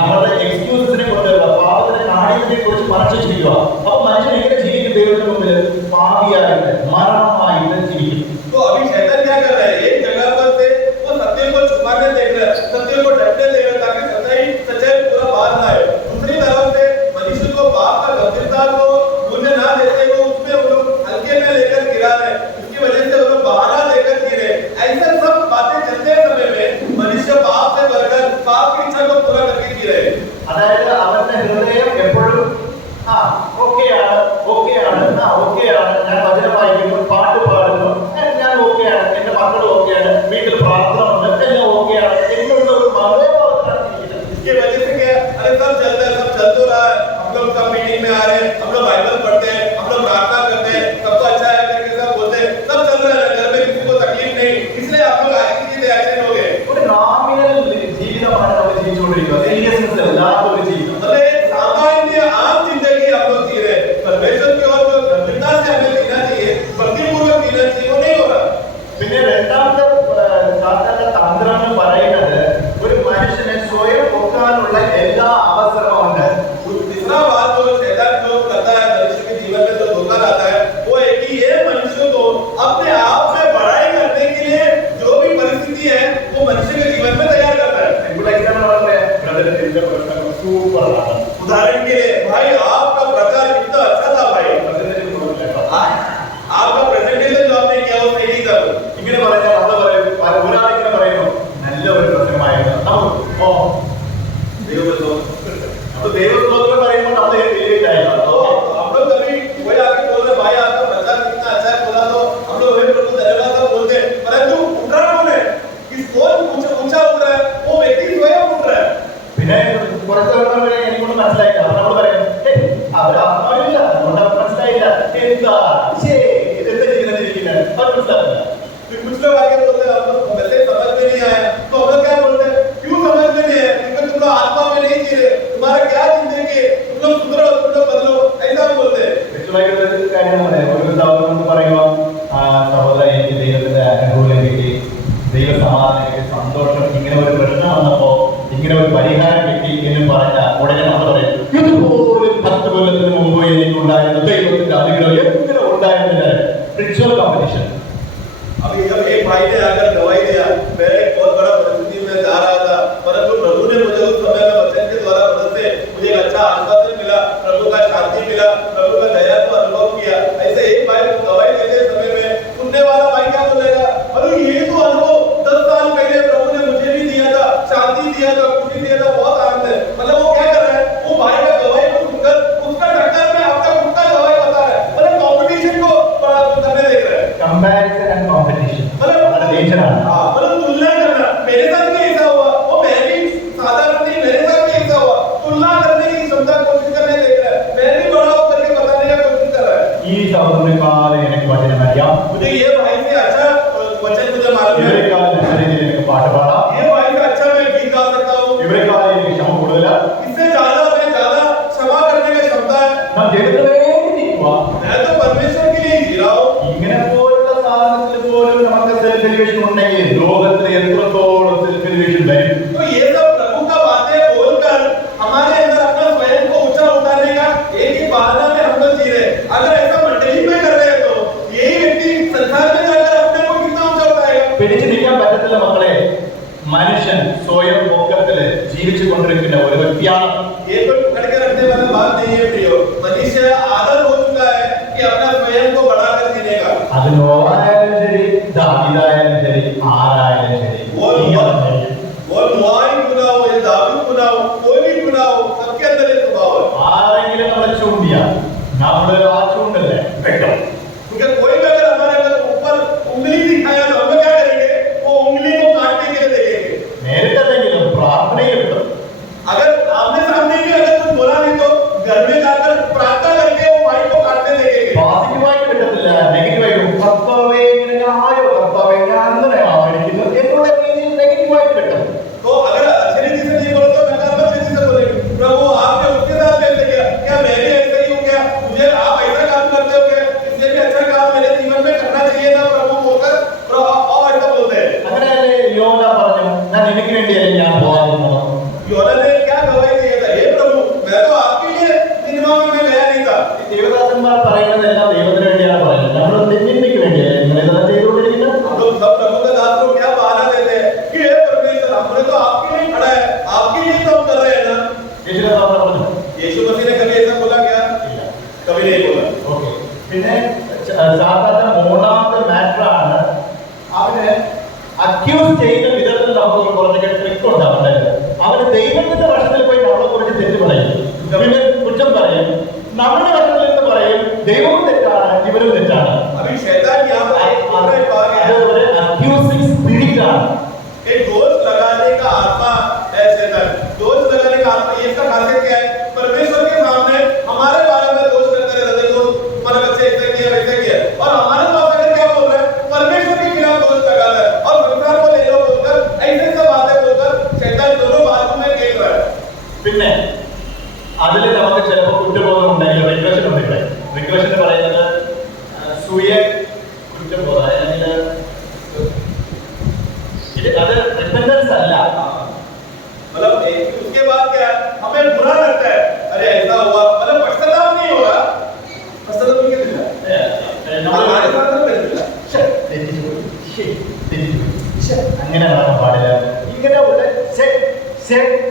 നമ്മുടെ എക്സ്ക്യൂസസിനെ കൊണ്ട് പാപത്തിന്റെ കാഠിന്യത്തെ കുറിച്ച് മറച്ചു വെച്ചിരിക്കുക. അപ്പൊ മനുഷ്യൻ എങ്ങനെ ജീവിക്കും? ദൈവത്തിന് മുമ്പിൽ പാപിയായിട്ട് മരണമായിട്ട് ജീവിക്കും. तो अभी शैतान क्या कर रहा है? एक जगह पर से वो सत्य को छुपाने देख रहा है, सत्य को ढकने देख रहा है ताकि सच्चाई पूरा बाहर ना आए। दूसरी तरफ से मनुष्य को पाप का गंभीरता को मूल्य ना देते हुए उसमें वो लोग हल्के में लेकर गिरा रहे, इसकी वजह से वो लोग बहाना देकर गिरे। ऐसा सब बातें चलते समय में मनुष्य पाप से भरकर पाप की इच्छा को पूरा करके गिरे। അതായത് അവന്റെ ഹൃദയം എപ്പോഴും ഓക്കെയാണ്, ഞാൻ വചനം വായിക്കുന്നു, പാട്ട് പാടുന്നു, ഞാൻ ഓക്കെയാണ്, എന്റെ മക്കൾ ഓക്കെയാണ്, വീട്ടിൽ പ്രാർത്ഥന ഉണ്ട്, എല്ലാം ഓക്കെയാണ് എന്നുള്ള ഒരു മനോഭാവത്തിലാണ് ജീവിക്കുന്നത്. इसकी वजह से क्या? अरे सब चलता है, सब चल तो रहा है, हम लोग सब मीटिंग में आ रहे हैं, हम लोग बाइबल पढ़ते हैं, हम लोग प्रार्थना करते हैं, सब तो अच्छा है करके सब बोलते हैं, सब चल रहा है, घर में किसी को तकलीफ नहीं, इसलिए आप लोग आगे की चीजें एक्शन हो गए। ഒരു നോമിനൽ ജീവിതമാണ് നമ്മൾ ജീവിച്ചുകൊണ്ടിരിക്കുന്നത്, സീരിയസ്നെസ് ഇല്ലാത്ത ഒരു ജീവിതം. मतलब एक सामान्य आम जिंदगी आप लोग जी रहे हैं। परमेश्वर की ओर जो गंभीरता से हमें जीना चाहिए, भक्तिपूर्वक जीना चाहिए, वो नहीं हो रहा। പിന്നെ രണ്ടാമത്തെ സാധാരണ തന്ത്രം എന്ന് പറയുന്നത് ഒരു മനുഷ്യനെ സ്വയം പൊക്കാനുള്ള എല്ലാ അവസരവും ഉണ്ട്. तीसरा बात जो शैतान जो करता है मनुष्य के जीवन में जो धोखा लाता है वो है कि ये मनुष्य को अपने आप में बड़ाई करने के लिए जो भी परिस्थिति है वो मनुष्य के जीवन में तैयार करता है। उदाहरण के लिए भाई आपका प्रचार कितना अच्छा था भाई, എന്താ ഇതെന്താ ചെയ്യുന്നത് അത് മനസ്സിലാക്കില്ല. कुछ लोग आगे बोलते हैं हमको वैसे समझ में नहीं आया तो हम लोग क्या बोलते हैं क्यों समझ में नहीं है क्योंकि तुम लोग आत्मा में नहीं जी रहे तुम्हारा क्या जिंदगी है तुम लोग सुधरो तुम लोग बदलो ऐसा बोलते हैं വ്യക്തമായിട്ടുള്ള കാര്യമാണ്. ഒരു സഹോദരൻ പറയുമ്പോൾ സഹോദര എനിക്ക് ദൈവത്തിന്റെ അനുകൂലം കിട്ടി, ദൈവസമാധാനം കിട്ടി, സന്തോഷം, ഇങ്ങനെ ഒരു പ്രശ്നം വന്നപ്പോ ഇങ്ങനെ ഒരു പരിഹാരം കിട്ടി എന്ന് പറഞ്ഞ ഉടനെ നമ്മൾ പറയും ഇതുപോലും 10 കൊല്ലത്തിന് മുമ്പ് എനിക്കുണ്ടായിരുന്ന ദൈവത്തിന്റെ അനുഗ്രഹം എങ്ങനെ ഉണ്ടായിരുന്നില്ല. Spiritual competition. अभी जब एक भाई ने आकर दवाई दिया मैं एक बहुत बड़ा परिस्थिति में जा रहा था परंतु प्रभु ने मुझे उस समय में वचन के द्वारा मदद से मुझे एक अच्छा आश्वासन मिला, प्रभु का शांति मिला, प्रभु का दया को अनुभव किया। ऐसे एक भाई को दवाई देते समय में सुनने वाला भाई क्या बोलेगा अरे ये तो अनुभव 10 साल पहले प्रभु ने मुझे भी दिया था, शांति दिया था, खुशी दिया था, बहुत आनंद है। मतलब वो क्या कर रहा है वो भाई का दवाई को सुनकर उसका टक्कर में आपका खुद का दवाई बता रहा है मतलब कंपटीशन को करने देख रहा है। कंपैरिजन एंड कंपटीशन मतलब नेचर है। हां मतलब तुलना करना मेरे साथ भी ऐसा हुआ वो मैं भी साधारण नहीं मेरे साथ भी ऐसा हुआ तुलना करने की क्षमता कोशिश करने देख रहा है मैं भी बड़ा होकर के बताने का कोशिश कर रहा है। ഈ സഹോദരന്മാരെ എനിക്ക് വചനം അറിയാം, मुझे ये भाई से अच्छा वचन मुझे मालूम है, ഇവരെക്കാൾ എനിക്ക് പാട്ട് പാടാം, ये भाई से अच्छा मैं गीत गा सकता हूं, ഇവരെക്കാൾ എനിക്ക് ക്ഷമ കൂടുതലാണ്, इससे ज्यादा मैं ज्यादा क्षमा करने की क्षमता है, നാം ദൈവത്തിന് വേണ്ടി നിൽക്കുക. मैं तो परमेश्वर के लिए जी रहा हूं। ഇങ്ങനെ പോലുള്ള സാധനത്തിൽ പോലും നമുക്ക് സെൽഫ് എലിവേഷൻ ഉണ്ടെങ്കിൽ ലോകത്തിൽ എത്രത്തോളം സെൽഫ് എലിവേഷൻ വരും. तो ये सब प्रभु का बातें बोलकर हमारे अंदर अपना स्वयं को ऊंचा उठाने का एक ही बहाना में हम लोग जी रहे हैं। अगर ऐसा मंडली में कर रहे हैं तो यही व्यक्ति संसार में जाकर अपने को कितना ऊंचा उठाएगा। പിടിച്ചു നിൽക്കാൻ പറ്റത്തില്ല മക്കളെ. മനുഷ്യൻ സ്വയം പൊക്കത്തില് ജീവിച്ചു കൊണ്ടിരിക്കുന്ന ഒരു വ്യക്തിയാണ്. ये कोई पकड़ के रखने वाला बात नहीं है प्रियो, मनुष्य आदत हो चुका है कि अपना स्वयं को बढ़ाकर जीने का। അത് നോവായാലും ശരി, ദാവീദായാലും ശരി, ആരായാലും ശരി, वो नुआई गुना हो या दाऊद गुना हो कोई भी गुना हो सबके अंदर एक स्वभाव है। ആരെങ്കിലും നമ്മളെ ചൂണ്ടിയാ നമ്മള് ആ ചൂണ്ടല്ലേ വെട്ടോ. क्योंकि कोई भी अगर हमारे अंदर ऊपर उंगली दिखाया तो हम लोग क्या करेंगे वो उंगली को काटने के लिए देखेंगे। നേരിട്ടല്ലെങ്കിലും പ്രാർത്ഥനയിൽ കിട്ടും. अगर आमने सामने भी अगर कुछ बोला नहीं तो घर में जाकर प्रार्थना करके वो भाई को काटने देखेंगे। പോസിറ്റീവായിട്ട് കിട്ടത്തില്ല, നെഗറ്റീവായിട്ട്. കർത്താവേ ഇങ്ങനെ ആയോ, കർത്താവേ ഞാൻ അങ്ങനെ ആയിരിക്കുന്നു എന്നുള്ള രീതിയിൽ നെഗറ്റീവായിട്ട് കിട്ടും. तो अगर अच्छी रीति से नहीं बोलो तो नकारात्मक रीति से बोलेंगे प्रभु आपने उसके साथ ऐसे किया क्या मैं भी ऐसा ही हूं क्या मुझे आप ऐसा काम करते हो क्या इससे भी अच्छा काम मेरे जीवन में करना चाहिए ना प्रभु बोलकर और ऐसा बोलते हैं। അങ്ങനെയല്ലേ യോന പറഞ്ഞു, ഞാൻ നിനക്ക് വേണ്ടിയല്ലേ ഞാൻ പോകാതിരുന്നത്. योना ने क्या गवाही दी था हे प्रभु मैं तो आपके लिए निनिवे में गया नहीं था। ദേവദാസന്മാർ പറയുന്നതെല്ലാം ദൈവത്തിന് വേണ്ടിയാണ് പറയുന്നത്. നമ്മൾ നിന്ദിക്ക് വേണ്ടിയല്ലേ നിങ്ങൾ ഇതെല്ലാം ചെയ്തുകൊണ്ടിരിക്കുന്നത്. हम लोग सब प्रभु का दास को क्या बहाना देते हैं कि हे परमेश्वर हमने तो आपके लिए खड़ा है आपके लिए तो हम कर रहे हैं ना। യേശുവിനെ പറഞ്ഞു यीशु मसीह ने कभी ऐसा बोला क्या ഇല്ല. कभी नहीं बोला। ഓക്കെ. പിന്നെ സാധാരണ മൂന്നാമത്തെ മാറ്റർ ആണ് അവന് അക്യൂസ് ചെയ്യുന്ന വിധത്തിൽ നമുക്ക് കുറച്ചൊക്കെ ട്രിക്ക് ഉണ്ട് അവന്റെ. അവന് ദൈവത്തിന്റെ വർഷത്തിൽ പോയി നമ്മളെ കുറിച്ച് തെറ്റ് പറയും, പിന്നെ കുറ്റം പറയും, നമ്മുടെ വർഷത്തിൽ നിന്ന് പറയും ദൈവവും തെറ്റാണ് ഇവരും തെറ്റാണ്. अभी शैतान यहाँ पर അതൊരു അക്യൂസിംഗ് സ്പിരിറ്റ് ആണ്. एक दोष लगाने का आत्मा है शैतान। दोष लगाने का आत्मा ये इसका खासियत क्या है परमेश्वर के सामने हमारे बारे में दोष करते रहते हैं दोस्त तुम्हारे बच्चे ऐसे किए वैसे किए और हमारे पास अगर क्या बोल रहे हैं परमेश्वर के खिलाफ दोष लगाता है और संसार को ले लो बोलकर ऐसे सब बातें बोलकर शैतान दोनों बाजू में खेल रहा है। പിന്നെ അതിൽ നമുക്ക് ചിലപ്പോൾ കുറ്റബോധം ഉണ്ടെങ്കിൽ റിഗ്രഷൻ ഉണ്ട്. ഇവിടെ റിഗ്രഷൻ പറയുന്നത് സ്വയ കുറ്റബോധം, അല്ലെങ്കിൽ അത് റിപ്പൻഡൻസ് അല്ല. मतलब उसके बाद क्या हमें बुरा लगता है अरे ऐसा हुआ मतलब पश्चाताप नहीं होगा पश्चाताप नहीं करना हमारे साथ तो करना അങ്ങനെ നടക്കാൻ പാടില്ല. ഇങ്ങനെ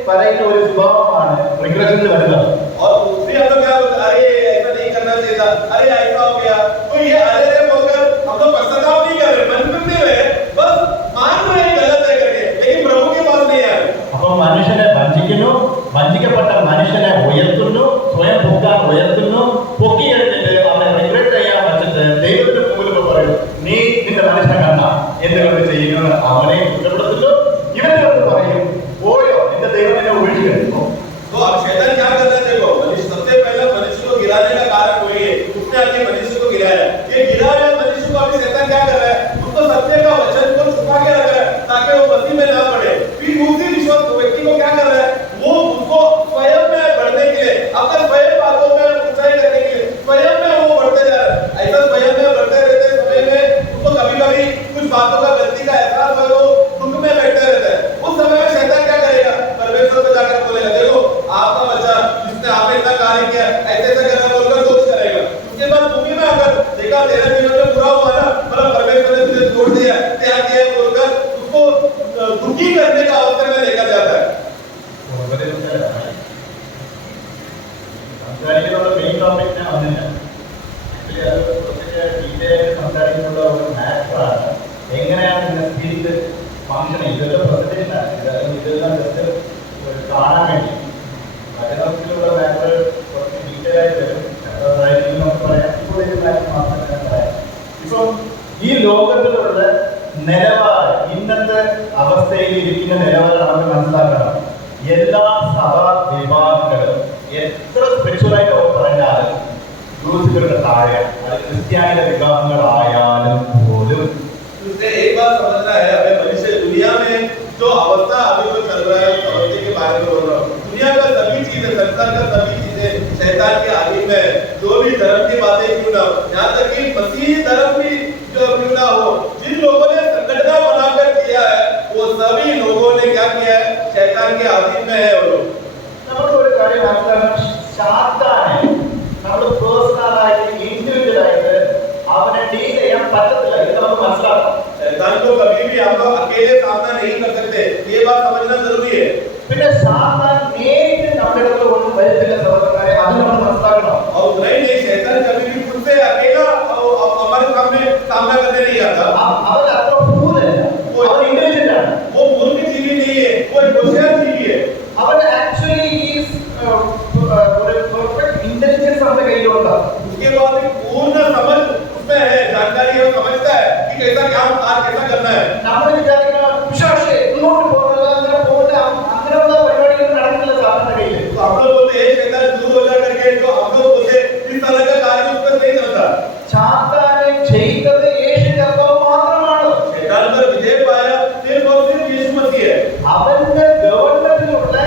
പറയുന്ന ഒരു സ്വഭാവമാണ് റിഗ്രഷനിൽ വരുന്നത്. और दूसरी हम लोग क्या बोलते अरे ऐसा नहीं करना चाहिए था अरे ऐसा हो गया तो ये अरे बोलकर हम लोग पश्चाताप नहीं कर रहे मन में नहीं रहे बस मान रहे हैं गलत है करके लेकिन प्रभु के पास नहीं है। അപ്പൊ മനുഷ്യനെ വഞ്ചിക്കുന്നു, വഞ്ചിക്കപ്പെട്ട മനുഷ്യനെ ഉയർത്തുന്നു, സ്വയം പൊക്കാൻ ഉയർത്തുന്നു, പൊക്കി എടുത്തിട്ട് അവനെ റിഗ്രറ്റ് ചെയ്യാൻ വെച്ചിട്ട് ദൈവത്തിന്റെ മുമ്പിൽ പറയും നീ നിന്റെ മനുഷ്യനെ കണ്ട എന്തുകൊണ്ട് ചെയ്യുന്നത് അവനെ കുറ്റപ്പെടുത്തുന്നു. ഇവന്റെ പറയും ഓയോ നിന്റെ ദൈവം എന്നെ ഉപേക്ഷിക്കുന്നു. तो अब शैतान क्या कर रहा है देखो मनुष्य सबसे पहले मनुष्य को गिराने का कारण वही है उसने आके मनुष्य को സംസാരിക്കുന്ന ഒരു മാറ്ററാണ്. എങ്ങനെയാണ് ഇതിന്റെ സ്പിരിറ്റ് ഫംഗ്ഷൻ, ഇതെല്ലാം പ്രസന്റേഷനാണ്, ഇതെല്ലാം ജസ്റ്റ് കാണാൻ വേണ്ടി. മലയാളത്തിലുള്ള മാറ്റർ കുറച്ച് ഡീറ്റെയിൽ ആയിട്ട് വരും, നമുക്ക് പറയാം. ഇപ്പോൾ ഇത് മാത്രം ഞാൻ പറയാം. ഇപ്പം ഈ ലോകത്തിലുള്ള നിലവാരം, ഇന്നത്തെ അവസ്ഥയിൽ ഇരിക്കുന്ന നിലവാരം നമ്മൾ മനസ്സിലാക്കണം. എല്ലാ സഭാ വിഭാഗങ്ങളും എത്ര സ്പിരിച്വലായിട്ട് അവർ പറഞ്ഞാലും യൂസുകളുടെ താഴെ, അത് ക്രിസ്ത്യാനിയുടെ വിഭാഗങ്ങളായാലും പോലും एक बात समझना है, हमें मनुष्य दुनिया में जो अवस्था अभी जो चल रहा है, अवस्थे के बारे में बोल रहा हूँ. दुनिया का सभी चीजें, संसार का सभी चीजें शैतान के अधीन में, जो भी धर्म की बातें क्यों ना हो, यहाँ तक कि मसीही धर्म भी जो क्यों ना हो, जिन लोगों ने संगठन बनाकर किया है, वो सभी लोगों ने क्या किया है, शैतान के अधीन में है वो लोग. നമ്മൾ ഒരു കാര്യം മനസ്സിലാക്കണം, സാത്താനെ നമ്മൾ പേഴ്സണലായിട്ട് ഇൻഡിവിജ്വലായിട്ട് അവനെ ഡീൽ ചെയ്യാൻ പറ്റത്തില്ല. ഇത് നമുക്ക് മനസ്സിലാക്കണം. शैतान को कभी भी हम लोग अकेले सामना नहीं कर सकते, ये बात समझना जरूरी है. പിന്നെ സാത്താൻ നേരിട്ട് നമ്മുടെ അടുത്ത് ഒന്നും വരത്തില്ല സഹോദരന്മാരെ, അത് നമ്മൾ മനസ്സിലാക്കണം. और नहीं, शैतान कभी भी खुद से अकेला हमारे सामने सामना करने नहीं आता. അവൻ അത്ര ഫൂലല്ല, അവൻ ഇൻഡിവിജ്വൽ ആണ്. वो मूर्ख जीवी नहीं है, वो एक होशियार जीवी है. അവൻ ആക്ച്വലി ഈസ് ഒരു പെർഫെക്റ്റ് ഇന്റലിജൻസ് അവന്റെ കയ്യിലുണ്ട്. उसके बाद एक पूर्ण समझ उसमें है, जानकारी है, वो समझता है कि कैसा काम आज कैसा करना है. നമ്മൾ വിചാരിക്കുന്ന വിശ്വാസേ ഇങ്ങോട്ട് പോകുന്നില്ല, അങ്ങനെ പോകില്ല, അങ്ങനെയുള്ള പരിപാടികൾ നടക്കില്ല സാധാരണ കയ്യിൽ. तो हम लोग बोलते हैं शैतान दूर हो जा करके, जो हम लोग बोलते इस तरह का कार्य उस पर नहीं चलता. സാത്താനെ ചെയ്തത് യേശു കർത്താവ് മാത്രമാണ്. शैतान पर विजय पाया सिर्फ और सिर्फ यीशु मसीह है. അവന്റെ ഗവൺമെന്റിലുള്ള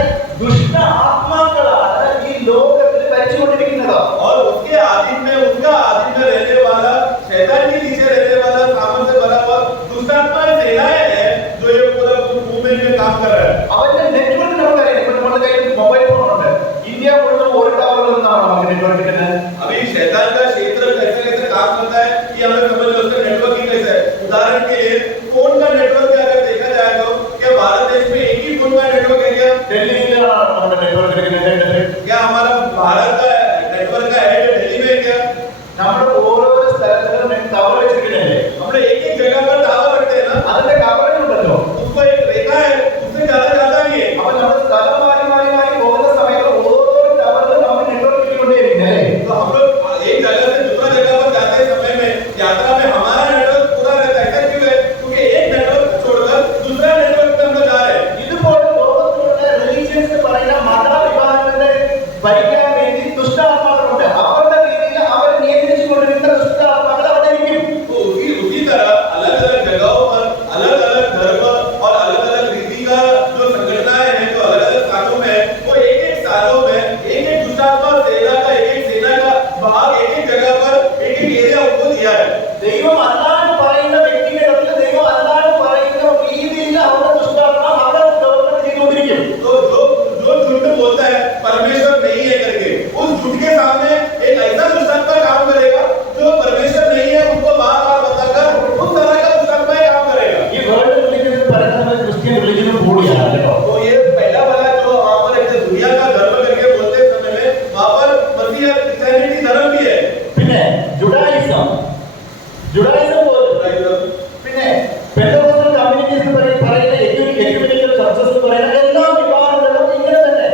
ദുഷ്ട ആത്മാക്കളാണ് ഈ ലോകത്തിൽ ഭരിച്ചുകൊണ്ടിരിക്കുന്നത്. और उसके अधीन में, उसका अधीन में रहने वाला, शैतान के नीचे रहने वाला, सामन से भरा हुआ दुष्टात्माएं सेनाएं हैं जो ये पूरा मूवमेंट में काम कर रहा है. അവന്റെ നെറ്റ്വർക്ക് നമുക്കറിയാം. ഇപ്പൊ നമ്മുടെ കയ്യിൽ മൊബൈൽ ഫോൺ ഉണ്ട്. ഇന്ത്യ മുഴുവൻ ഒരു ടവറിൽ നിന്നാണ് നമുക്ക് നെറ്റ്വർക്ക് കിട്ടുന്നത്. अभी शैतान का क्षेत्र कैसे कैसे काम करता है कि हमें समझ लो उसका नेटवर्क ही कैसे है. उदाहरण के लिए फोन का नेटवर्क अगर देखा जाए तो क्या भारत देश में एक ही फोन का नेटवर्क है क्या? ഡൽഹിയിലാണ് നമ്മുടെ നെറ്റ്വർക്ക് കിട്ടുന്നത്. क्या हमारा भारत का नेटवर्क का हेड दिल्ली में है क्या? നമ്മുടെ ഓരോ സ്ഥലത്തിലും ടവർ വെച്ചിരിക്കുന്നില്ലേ? हमने एक एक जगह पर टावर रखते हैं ना, അതിന്റെ കവറേജ് ഉണ്ടല്ലോ. उसको एक रेखा है, उससे ज्यादा ज्यादा नहीं है. അപ്പൊ നമ്മൾ സ്ഥലം മാറി മാറി മാറി പോകുന്ന സമയത്ത് ഓരോ ടവറിലും നമുക്ക് നെറ്റ്വർക്ക് കിട്ടിക്കൊണ്ടേയിരിക്കും. तो हम लोग एक जगह से दूसरा जगह पर जाते समय में, यात्रा में हमारा नेटवर्क पूरा रहता है. ऐसा क्यों है? क्योंकि एक नेटवर्क छोड़कर दूसरा नेटवर्क पे हम लोग जा रहे हैं. ഇതുപോലെ ലോകത്തിലുള്ള റിലീജിയൻസ് പറയുന്ന മതവിഭാഗങ്ങളെ ഭരിക്കാൻ വേണ്ടി ദുഷ്ടാത്മാക്കളുണ്ട്. അവരുടെ രീതിയിൽ അവർ നിയന്ത്രിച്ചു കൊണ്ടിരുന്ന ദുഷ്ടാത്മാക്കൾ അവിടെ ഇരിക്കും. तो उसी तरह अलग अलग जगहों पर अलग अलग धर्म और अलग अलग रीति का जो संगठनाएं हैं, जो अलग अलग स्थानों में है, वो एक एक स्थानों में एक एक दुष्टात्मा सेना का, एक एक सेना का भाग एक एक जगह पर एक एक एरिया उनको दिया है. ദൈവം അല്ലാന്ന് പറയുന്ന വ്യക്തിയുടെ ഇടത്തിൽ ദൈവം അല്ലാന്ന് പറയുന്ന രീതിയിൽ അവരുടെ ദുഷ്ടാത്മാ അവിടെ പ്രവർത്തനം ചെയ്തുകൊണ്ടിരിക്കും. तो जो झूठ बोलता है परमेश्वर नहीं है करके, उस झूठ के सामने एक ऐसा दुष्टात्मा काम करेगा जो परमेश्वर नहीं है उनको बार बार बताकर उस तरह का दुष्टात्मा काम करेगा. ഈ വേൾഡ് റിലീജിയൻ പറയുന്നത് ക്രിസ്ത്യൻ റിലീജിയനും കൂടിയാണ് കേട്ടോ. तो ये पहला वाला जो वहाँ पर एक दुनिया का धर्म करके बोलते समय में वहाँ पर मसीह क्रिश्चियनिटी धर्म भी है. പിന്നെ ജുഡായിസം പോലും, പിന്നെ പെന്തക്കോസ്റ്റൽ കമ്മ്യൂണിറ്റീസ് പറയുന്ന എക്യുമെനിക്കൽ ചർച്ചസ് പറയുന്ന എല്ലാ വിഭാഗങ്ങളും ഇങ്ങനെ തന്നെ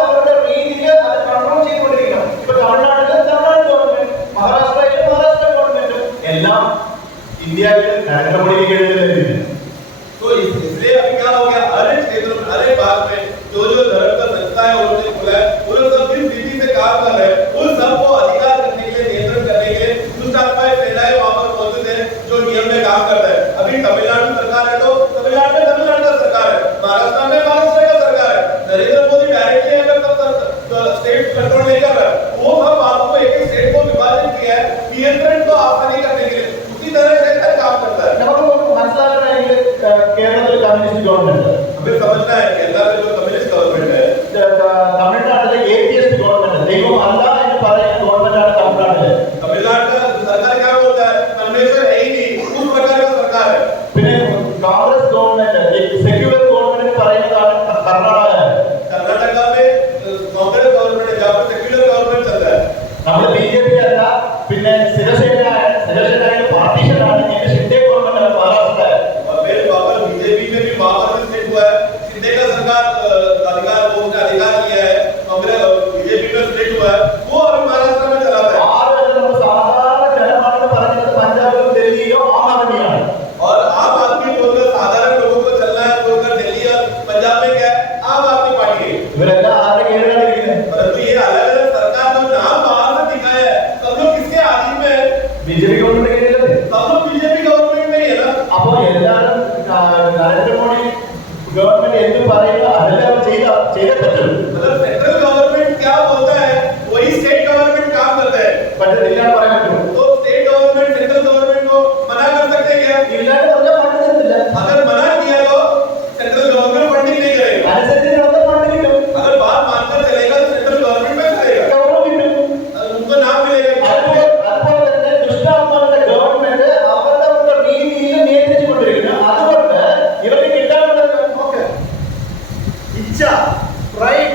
അവരുടെ രീതിയിൽ അത് കൺട്രോൾ ചെയ്തുകൊണ്ടിരിക്കണം. ഇപ്പൊ തമിഴ്നാട്ടിലെ തമിഴ്നാട് ഗവൺമെന്റ്, മഹാരാഷ്ട്രയിലെ മഹാരാഷ്ട്ര ഗവൺമെന്റ് എല്ലാം ഇന്ത്യയിൽ നരേന്ദ്രമോദിക്ക് എഴുതുന്നില്ല. तो इसलिए अभी क्या हो गया, हर एक क्षेत्र में, हर एक भाग में जो जो धर्म का संस्था है उन्होंने खोला है, वो लोग सब जिस रीति से काम कर रहे हैं, उन सबको अधिकार करने के लिए, नियंत्रण करने के लिए दुष्टात्माएं सेनाएं वहाँ पर मौजूद है जो नियम में काम करता है. अभी तमिलनाडु सरकार है तो तमिलनाडु में तमिलनाडु का सरकार है, महाराष्ट्र में महाराष्ट्र का सरकार है. नरेंद्र मोदी डायरेक्टली अगर स्टेट कंट्रोल नहीं कर रहा है, वो सब बातों को एक एक स्टेट को विभाजित किया है नियंत्रण को आसानी करने के लिए. उसी तरह से काम करता है. നമുക്ക് മനസ്സിലാക്കണമെങ്കിൽ കേരളത്തിൽ കമ്മ്യൂണിസ്റ്റ് ഗവൺമെന്റ്, हमें समझना है केरला में जो कम्युनिस्ट गवर्नमेंट है, തമിഴ്നാട്ടിലെ APS ഗവൺമെന്റ്, ദൈവം അല്ല എന്ന് പറയുന്ന ഗവൺമെന്റാണ് തമിഴ്നാട്ടില്. तमिलनाडु का सरकार क्या बोलता है, परमेश्वर है ही नहीं, उस प्रकार का सरकार है. പിന്നെ കോൺഗ്രസ് ഗവൺമെന്റ്, സെക്യുലർ ഗവൺമെന്റ് പറയുന്നതാണ് കർണാടക. कर्नाटका में कांग्रेस गवर्नमेंट है, जहाँ पर सेक्युलर गवर्नमेंट चलता है. നമ്മൾ BJP അല്ല, പിന്നെ ശിവസേന പാർട്ടീഷൻ ബിജെപി ഗവൺമെന്റ് सब लोग बीजेपी गवर्नमेंट में ही है ना। അപ്പോ എല്ലാവരും നരേന്ദ്രമോദി ഗവൺമെന്റ് എന്ത് പറയുന്നു അതെല്ലാം ചെയ്തേ പറ്റും. मतलब सेंट्रल गवर्नमेंट क्या बोलता है वही स्टेट गवर्नमेंट काम करता है। പറ്റുന്നില്ല പറയാൻ പറ്റുമോ? तो स्टेट गवर्नमेंट सेंट्रल गवर्नमेंट को मना कर सकते हैं क्या? ഇല്ലാതെ പറഞ്ഞാൽ ഫണ്ട് തരുന്നില്ല. अगर मना किया तो सेंट्रल गवर्नमेंट फंडिंग नहीं करेगा। അനുസരിച്ച് ഫണ്ട് കിട്ടും. अगर बात मानकर चलेगा तो सेंट्रल गवर्नमेंट में करेगा, ഗവൺമെന്റ് കിട്ടും. उनको नाम मिलेगा। അതുപോലെ തന്നെ ദുഷ്ടാത്മാക്കളുടെ ഗവൺമെന്റ് അവരുടെ രീതിയിൽ നിയന്ത്രിച്ചുകൊണ്ടിരിക്കുന്നു. അതുകൊണ്ട് ഇവർക്ക് കിട്ടാനുള്ള ഇച്ഛ, പ്രൈഡ്,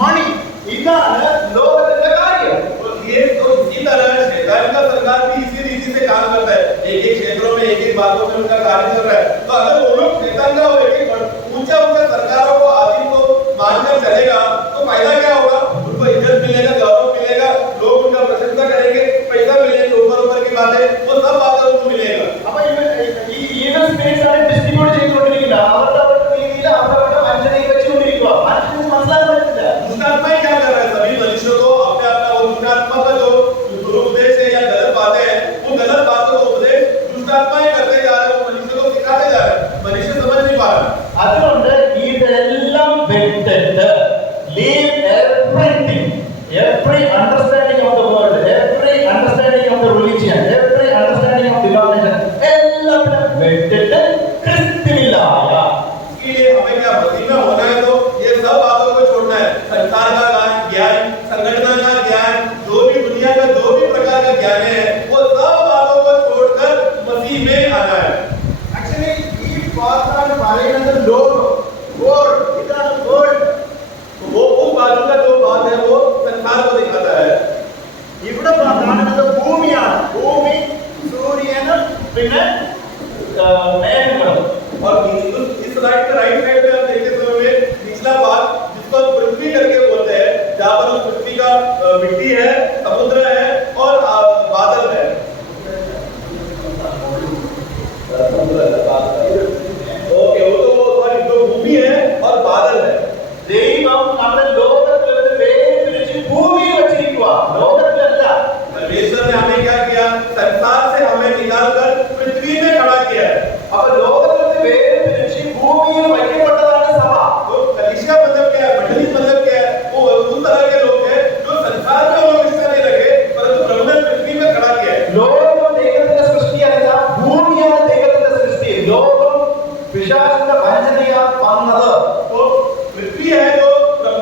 മണി ഇതാണ് ലോകത്തിന്റെ കാര്യം. तो ये तो इसी तरह शैतान का सरकार भी इसी रीति से काम करता है। एक एक क्षेत्रों में एक एक बातों में उनका कार्य चल रहा है। तो अगर वो लोग शैतान का एक ऊंचा ऊंचा सरकारों को आदि को मानकर चलेगा तो फायदा क्या होगा? उनको इज्जत मिलेगा, गौरव मिलेगा, लोग उनका प्रशंसा करेंगे, पैसा मिलेगा, ऊपर ऊपर की बातें, वो सब बातें उनको मिलेगा। അപ്പൊ ഈ ഈവൽ സ്പിരിറ്റ്സ് ആണ് ഡിസ്ട്രിബ്യൂട്ട് ചെയ്തുകൊണ്ടിരിക്കുന്നത്. അവരുടെ രീതിയിൽ അവരുടെ വഞ്ചനയെ വെച്ചുകൊണ്ടിരിക്കുക. മനുഷ്യന് മനസ്സിലാക്കാൻ പറ്റില്ല. दुष्टात्मा क्या कर रहा है? सभी मनुष्यों को अपने अपना वो दुष्टात्मा का जो दुरुपदेश है या गलत बातें हैं, वो गलत बातों का उपदेश दुष्टात्माएं करते जा रहे हैं, वो मनुष्य को सिखाते जा रहे हैं। मनुष्य समझ नहीं पा रहा। അതുകൊണ്ട് ഇതെല്ലാം വിട്ടിട്ട് leave everything, every understanding of the world, every understanding of the religion, every understanding of denomination, എല്ലാം വിട്ടിട്ട് ക്രിസ്തുവിലായ इसके लिए हमें क्या मसीह में होना है? तो ये सब बातों को छोड़ना है। संसार का ज्ञान, संगठन का ज्ञान, जो भी दुनिया का जो भी प्रकार का ज्ञान है, वो सब बातों को छोड़कर मसीह में आना है। ആക്ച്വലി ഈ വാക്കാണ് പറയുന്നത് ലോകം, വേൾഡ്, ഇതാണ് വേൾഡ്. वो उस बाजू का जो बात है वो संसार को दिखाता है। ഇവിടെ കാണുന്നത് ഭൂമിയാണ്. ഭൂമി, സൂര്യനും പിന്നെ മേഘങ്ങളും. और इस राइट साइड में हम देखते समय में निचला भाग जिसको हम पृथ्वी करके बोलते हैं, जहाँ पर उस पृथ्वी का मिट्टी है, समुद्र है और बादल है। ओके, वो तो सॉरी जो भूमि है और बादल है। ദൈവം നമ്മുടെ ലോകത്തിൽ നിന്ന് വേർതിരിച്ച് ഭൂമിയിൽ വെച്ചിരിക്കുക, ലോകത്തിലല്ല. परमेश्वर ने हमें क्या किया? संसार से हमें निकालकर पृथ्वी में खड़ा किया है। അപ്പൊ ലോകത്തിൽ നിന്ന് വേർതിരിച്ച് ഭൂമിയിൽ വയ്ക്കപ്പെട്ടതാണ് സഭ. तो कलीसिया मतलब क्या है? मंडली मतलब क्या है? वो उस तरह के लोग हैं जो संसार में लोग हिस्सा नहीं रखे, परंतु प्रभु ने पृथ्वी में खड़ा किया है। ലോകം ദൈവത്തിന്റെ സൃഷ്ടിയല്ല, ഭൂമിയാണ് ദൈവത്തിന്റെ സൃഷ്ടി. ലോകം പിശാചിന്റെ വഞ്ചനയാൽ വന്നത്. तो पृथ्वी है जो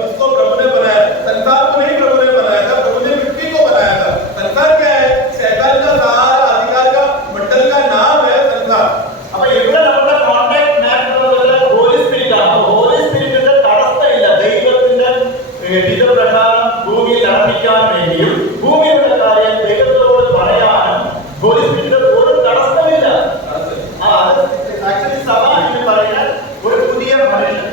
जिसको प्रभु ने बनाया। संसार को नहीं प्रभु ने बनाया था, प्रभु ने पृथ्वी को बनाया था। संसार क्या है? शैतान का सहारा अधिकार का मंडल का नाम है संसार। അപ്പൊ ഇവിടെ നമ്മുടെ കോൺടാക്ട് മാറ്റുന്നത് ഹോളി സ്പിരിറ്റ് ആണ്. ഹോളി സ്പിരിറ്റിന്റെ തടസ്സമില്ല. ദൈവത്തിന്റെ ഹിതപ്രകാരം ഭൂമിയിൽ നടപ്പിക്കാൻ വേണ്ടിയും ഭൂമിയുടെ കാര്യം ദൈവത്തോട് പറയാനും ഹോളി സ്പിരിറ്റിന്റെ ഒരു തടസ്സമില്ല. ആക്ച്വലി സഭ എന്ന് പറഞ്ഞാൽ ഒരു പുതിയ മനുഷ്യൻ.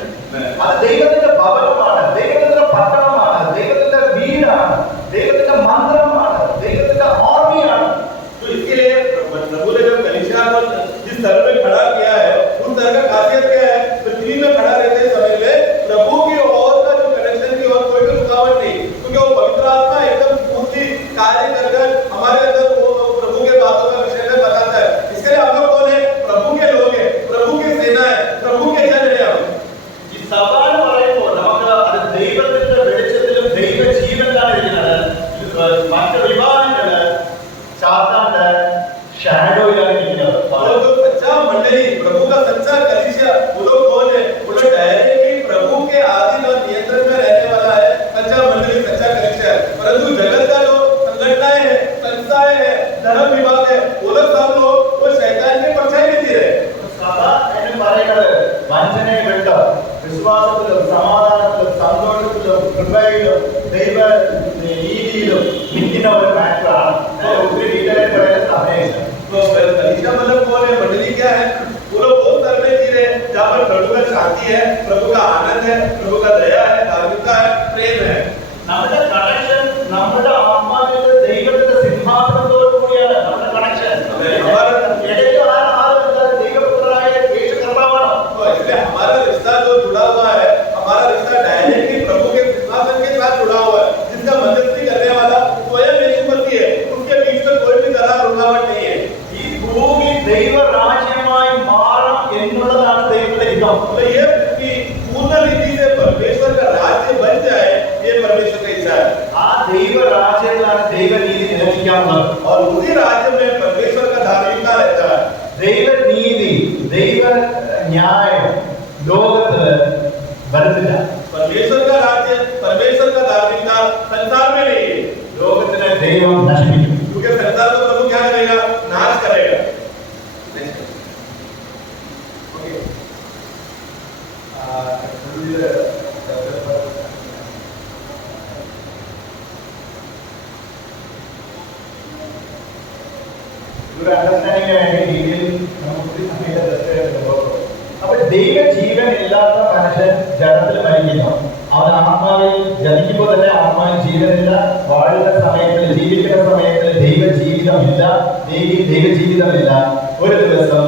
അത് ദൈവത്തിന്റെ ഭവനമാണ്, ദൈവത്തിന്റെ പട്ടണമാണ്, ദൈവത്തിന്റെ വീടാണ്, ദൈവത്തിന്റെ മന്ത്രമാണ്, ദൈവത്തിന്റെ ആർമിയാണ്. तो इसके लिए प्रभु ने जब कलीसिया को जिस तरह में खड़ा किया है, उस तरह का खासियत क्या है? पृथ्वी में खड़ा रहते समय में प्रभु की ओर का जो कनेक्शन की और कोई भी रुकावट नहीं, क्योंकि वो पवित्र आत्मा एकदम पूर्ण कार्य कर हमारे अंदर वो प्रभु के बातों का विषय में बताता है। इसके लिए हम लोग कौन है? प्रभु के लोग हैं, प्रभु की सेना है, प्रभु के जन है हम। ഈ സഭ എന്ന് പറയുമ്പോൾ നമുക്ക് അത് ദൈവത്തിന്റെ വെളിച്ചത്തിലും ദൈവ ജീവനിലാണ് ഇരിക്കുന്നത്. മറ്റ് വിഭാഗങ്ങള് സാത്താന്റെ ഷാഡോയിലാണ് ഇരിക്കുന്നത്. और जो सच्चा मंडली, प्रभु का सच्चा कलीसिया, वो लोग कौन है? वो लोग डायरेक्टली प्रभु के आधीन और नियंत्रण में रहने वाला है सच्चा मंडली, सच्चा कलीसिया है। परंतु जगत का जो संगठनाएं हैं, संस्थाएं हैं, धर्म विभाग है, वो लोग सब लोग वो शैतान के परछाई में जी रहे। സഭ എന്ന് പറയുന്നത് വഞ്ചനയെ വിട്ട് വിശ്വാസത്തിലും സമാധാനത്തിലും സന്തോഷത്തിലും കൃപയിലും ദൈവ രീതിയിലും നിൽക്കുന്ന ഒരു മാറ്ററാണ്. ഒത്തിരി ഡീറ്റെയിൽ പറയാൻ സമയമില്ല. तो कलीसिया मतलब कौन है? मंडली क्या है? वो लोग वो स्तर में जी रहे हैं जहाँ पर प्रभु का शांति है, प्रभु का आनंद है, प्रभु का दया है, धार्मिकता है, प्रेम है। നമ്മുടെ കണക്ഷൻ നമ്മുടെ ആത്മാവിന്റെ ദൈവത്തിന്റെ സിംഹാസനത്തോടു കൂടിയാണ് നമ്മുടെ കണക്ഷൻ. ഇടയ്ക്ക് ദൈവപുത്രനായ യേശു കർത്താവാണ്. तो इसलिए हमारा रिश्ता जो जुड़ा हुआ है, हमारा रिश्ता डायरेक्टली प्रभु के सिंहासन के साथ जुड़ा हुआ है, जिसका मध्यस्थी करने वाला स्वयं यीशु मसीह है। उसके बीच में कोई भी तरह रुकावट उसी राज्य में परमेश्वर का धार्मिकता रहता है। ദൈവനീതി ദൈവ ന്യായം ലോകത്തില് വരുന്നില്ല. परमेश्वर का राज्य, परमेश्वर का धार्मिकता संसार में नहीं है। ലോകത്തിനെ ദൈവം നശിപ്പിക്കും. क्योंकि संसार को प्रभु क्या करेगा? नाश करेगा। ഒരു അണ്ടർസ്റ്റാൻഡിങ്ങിന് വേണ്ടി രീതിയിൽ നമുക്ക് അപ്പോൾ ദൈവ ജീവൻ ഇല്ലാത്ത മനുഷ്യൻ ജഡത്തിൽ മരിക്കുന്നു. അവൻ ആത്മാവിൽ ജനിക്കുമ്പോൾ തന്നെ ആത്മാവിൽ ജീവനില്ല. വാഴുന്ന സമയത്തിൽ ജീവിക്കുന്ന സമയത്തിൽ ദൈവ ജീവിതമില്ല. ദൈവജീവിതമില്ല. ഒരു ദിവസം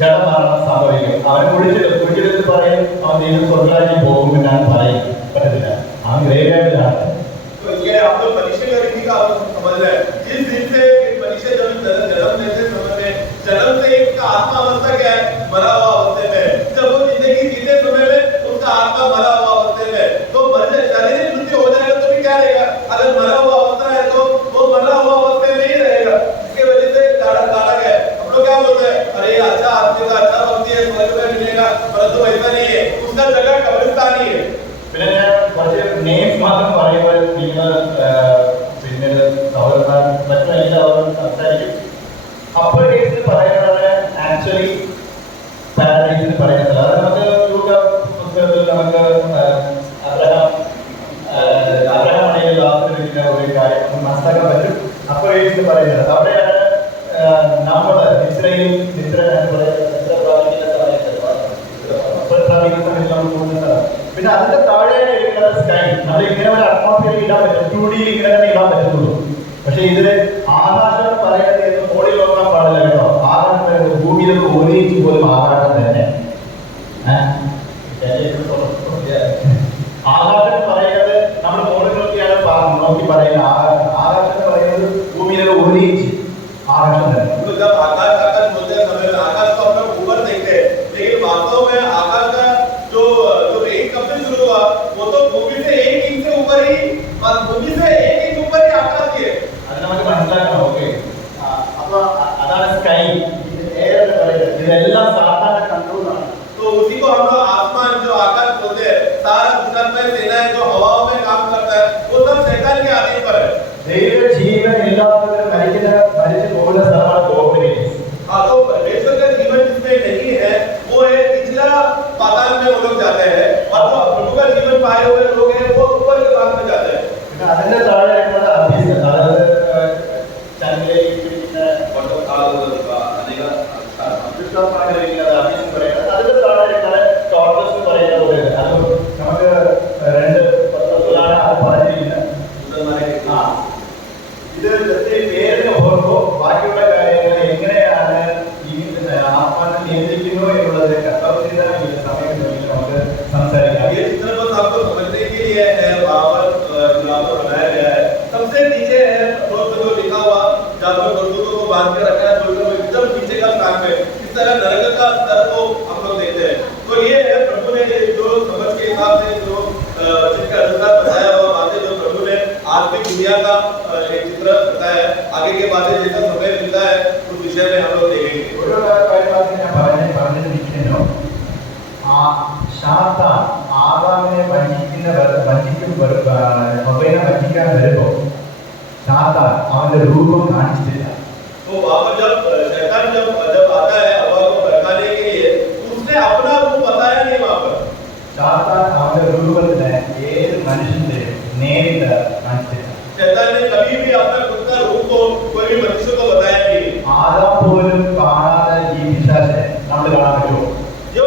ജഡമരണം സംഭവിക്കും. അവൻ കുഴിച്ചിടത്ത് പറയും അവൻ ദൈവം സ്വർഗ്ഗരാജ്യം പോകും എന്നാണ് പറയും. പറ്റത്തില്ല. അവൻ ഗ്രേവായിട്ടാണ്. तो ये आप लोग मनुष्य का रीति का आप समझ रहे हैं। जिस दिन से मनुष्य जन्म लेते समय जन्म से एक आत्मा अवस्था क्या है? मरा हुआ अवस्था में। जब वो जिंदगी जीते समय में उसका आत्मा मरा हुआ अवस्था में, तो मर जाए शारीरिक मृत्यु हो जाएगा तो भी क्या रहेगा? अगर मरा हुआ अवस्था है तो वो मरा हुआ अवस्था में ही रहेगा। इसके वजह से गाड़ा है। हम लोग क्या बोलते हैं? अरे अच्छा आदमी का अच्छा वक्त है, स्वर्ग में मिलेगा, परंतु ऐसा नहीं है। उसका जगह कब्रिस्तान ही है। പിന്നെ ഞാൻ കുറച്ച് നെയിംസ് മാത്രം പറയുമ്പോൾ നിങ്ങൾ പിന്നെ സഹോദരന്മാർ മറ്റെല്ലാവരും സംസാരിക്കും. അപ്പോൾ കേസിൽ പറയുന്നത് ആക്ച്വലി പാരഡൈസിൽ പറയുന്നില്ല. അത് നമുക്ക് പുസ്തകത്തിൽ നമുക്ക് അബ്രഹാം അണയിൽ ആശ്രയിക്കുന്ന ഒരു കാര്യം നമുക്ക് മനസ്സിലാക്കാൻ പറ്റും. അപ്പോൾ കേസിൽ പറയുന്നത് അവിടെയാണ് നമ്മൾ നിദ്ര പ്രാപിക്കുന്ന സമയത്ത് നമ്മൾ പോകുന്ന സ്ഥലം. പിന്നെ അതിന്റെ താഴെ ഇരിക്കുന്നത് സ്കൈ. നമ്മൾ ഇങ്ങനെ ഒരു അറ്റ്മോസ്ഫിയർ ഇടാൻ പറ്റും. 2D ഇങ്ങനെ തന്നെ ഇടാൻ പറ്റുള്ളൂ. പക്ഷെ ഇതില് ആകാശം പറയുന്നത് മുകളിൽ നോക്കാൻ പാടില്ല കേട്ടോ. ആകാശം ഭൂമിയിലൊക്കെ 1 ഇഞ്ച് പോലും ആകാശം തന്നെ. ആകാശം പറയുന്നത് നമ്മൾ മുകളിൽ നോക്കിയാണ് നോക്കി പറയുന്നത്. ആകാശം പറയുന്നത് ഭൂമിയിലൊക്കെ 1 ഇഞ്ച് आकाश है। तो जब आकाश बोलते हैं समय में आकाश को हम लोग ऊपर देखते हैं, लेकिन वास्तव में आकाश का जो रेंज कब से शुरू हुआ? वो तो भूमि से 1 इंच से ऊपर ही, भूमि से 1 इंच ऊपर ही आकाश है। അത് നമുക്ക് മനസ്സിലാക്കണം. ഓക്കെ, അപ്പൊ അതാണ് സ്കൈ. ഇതെല്ലാം സാധാരണ കൺട്രോളാണ്. तो उसी को हम लोग आसमान जो आकाश बोलते हैं, सारा दुनिया सेना है जो हवाओं में काम करता है, वो सब शैतान के अधीन पर है। ദൈവ ജീവൻ ഇല്ലാത്തവർ മരിച്ചു പോകുന്ന സ്ഥലമാണ് ഗോപുരേസ്. हाँ, तो परमेश्वर का जीवन जिसमें नहीं है वो है निचला पाताल में वो लोग जाते हैं, और जो प्रभु का जीवन पाए हुए लोग हैं वो ऊपर के भाग में जाते हैं। പിന്നെ അതിന്റെ താഴെ ഇരിക്കുന്നത് അഭീസ്. അതായത് ചന്ദ്രയിലിരിക്കുന്ന അഭീസ് പറയുന്നത്. അതിന്റെ താഴെ ഇരിക്കുന്നത് ടോട്ടസ് എന്ന് പറയുന്ന പോലെ. അത് നമുക്ക് 2 പത്രത്തിലാണ് അത് പറഞ്ഞിരിക്കുന്നത്. ഇത് പേരിന് ഓർമ്മോ ബാക്കിയുള്ള കാര്യങ്ങൾ എങ്ങനെയാണ് ആത്മാവിനെ നിയന്ത്രിക്കുന്നു എന്നുള്ളത് കർത്താവിന്റെ സമയം നമുക്ക് സംസാരിക്കാം. ये चित्र बस आपको समझने के लिए है, वहां पर बनाया गया है। सबसे नीचे है जो लिखा हुआ, जहाँ पर बंदूकों को बांध के रखा है, तो एकदम नीचे का स्थान पे इस तरह नरक का स्तर को हम लोग देखते हैं। तो ये है प्रभु ने जो समझ के हिसाब से जो जिसका अनुसार बताया हुआ बातें जो प्रभु ने आत्मिक दुनिया का एक चित्र बताया है। आगे के बातें जैसा समय मिलता है उस विषय में हम लोग देखेंगे। ഓരോ കാര്യമാണ് ഞാൻ പറഞ്ഞിരിക്കുന്നു. ആ സാത്താൻ ആദാമിനെ ഹവ്വയെ വഞ്ചിക്കാൻ വരുമ്പോൾ സാത്താൻ അവന്റെ രൂപം കാണിച്ചിട്ടില്ല. तो वहां पर जब शैतान जब आता है हवा को भड़काने के लिए, उसने अपना रूप बताया नहीं वहां पर। സാത്താൻ അവന്റെ രൂപത്തിന് ഏത് മനുഷ്യന്റെ നേരിട്ട് കാണിച്ചിട്ടില്ല. शैतान ने कभी भी अपना खुद का रूप को कोई भी मनुष्य को बताया नहीं। ആദാം പോലും കാണാതെ ഈ പിശാചിനെ നമ്മൾ കാണാൻ പറ്റുമോ? जो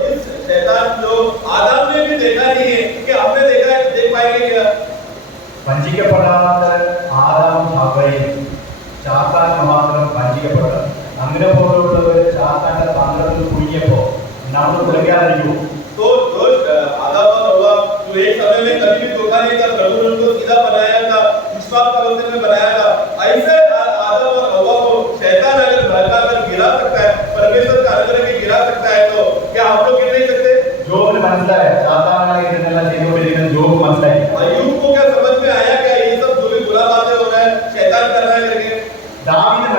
जिस शैतान जो आदम ने भी देखा नहीं है कि हमने देखा है, देख पाएंगे क्या? വഞ്ചിക്കപ്പെടാത്ത ആദാം ഹവ്വയും സാത്താൻ മാത്രം വഞ്ചിക്കപ്പെട്ടത്. അങ്ങനെ പോലുള്ളവർ സാത്താന്റെ തന്ത്രത്തിൽ കുടുങ്ങിയപ്പോ നമ്മൾ കുടുങ്ങാതിരിക്കുമോ? तो जो आदम और हव्वा जो एक समय में कभी भी धोखा नहीं था, प्रभु ने उनको सीधा बनाया था, विश्वास का अवस्था में बनाया था। ऐसे आदम और हव्वा को शैतान अगर भड़का कर गिरा सकता है, परमेश्वर का अनुग्रह के गिरा सकता है, तो क्या हम लोग गिर नहीं सकते? ജോബിന് മനസ്സിലായ സാത്താനാണ് ഇതിനെല്ലാം ചെയ്തുകൊണ്ടിരിക്കുന്നത്. ജോബ് മനസ്സിലായി. अय्यूब को क्या समझ में आया क्या ये सब जो भी बुरा बातें हो रहा है शैतान कर रहा है करके? ദാവീദിന്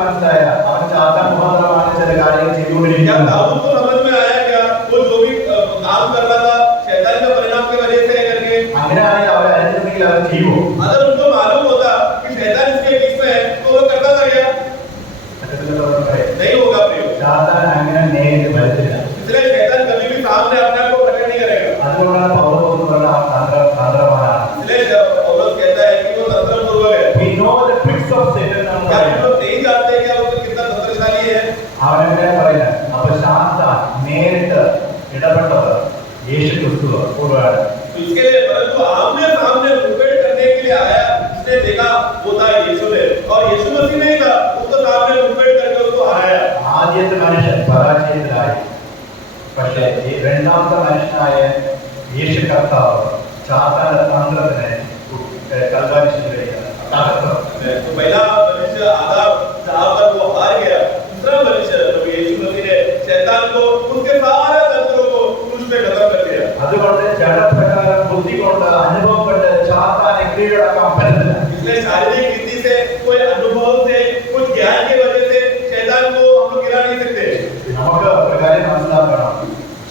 മനസ്സിലായ അവൻ ചാത്താൻ മുഖാന്തരമാണ് ചില കാര്യങ്ങൾ क्या ചെയ്തുകൊണ്ടിരിക്കുന്നത്. दाऊद को समझ में आया क्या वो जो भी काम कर रहा था शैतान के परिणाम की वजह से है करके? അങ്ങനെയാണെങ്കിൽ അവർ അറിഞ്ഞിരുന്നെങ്കിൽ അവർ ചെയ്യുമോ? अगर उनको मालूम होता कि शैतान इसके बीच में है तो वो करता था क्या? नहीं होगा प्रियो। ചാത്താൻ അങ്ങനെ നേരിട്ട് വരത്തില്ല. इसलिए शैतान कभी भी सामने अपने आप को प्रकट नहीं करेगा। അതുകൊണ്ടാണ് പൗലോസ് പറഞ്ഞ തന്ത്രമാണ്. इसलिए पौलुस कहता है कि वो तंत्रपूर्वक है। We know the tricks of Satan എന്ന് क्या हम പറയുന്നത്. लोग नहीं जानते क्या वो कितना तंत्रशाली है? അവനെങ്ങനെ പറയുന്നത്? അപ്പൊ സാത്താൻ നേരിട്ട് ഇടപെട്ടത് യേശു ക്രിസ്തു കൂടാണ്. तो इसके लिए परंतु आमने सामने मुठभेड़ करने के लिए आया, इसने देखा वो था यीशु ने, और यीशु मसीह नहीं था, उसको सामने मुठभेड़ करके उसको हराया। ആദ്യത്തെ മനുഷ്യൻ പരാജയത്തിലായി. പക്ഷേ ഈ രണ്ടാമത്തെ മനുഷ്യനായ യേശു കർത്താവ് സാത്താന്റെ തന്ത്രത്തിനെ കൽവാരി ശിലുവയിൽ തകർത്തു. तो पहला मनुष्य आदम जहां पर वो हार गया, दूसरा मनुष्य जो यीशु मसीह ने शैतान को उसके सारे तंत्रों को क्रूस पे खत्म कर दिया। അതുകൊണ്ട് ജഡപ്രകാരം ബുദ്ധി കൊണ്ട് അനുഭവം കൊണ്ട് സാത്താനെ കീഴടക്കാൻ പറ്റില്ല. इसलिए शारीरिक रीति से कोई अनुभव से कुछ ज्ञान की वजह से शैतान को हम लोग गिरा नहीं सकते। നമുക്ക് ഒരു കാര്യം മനസ്സിലാക്കണം.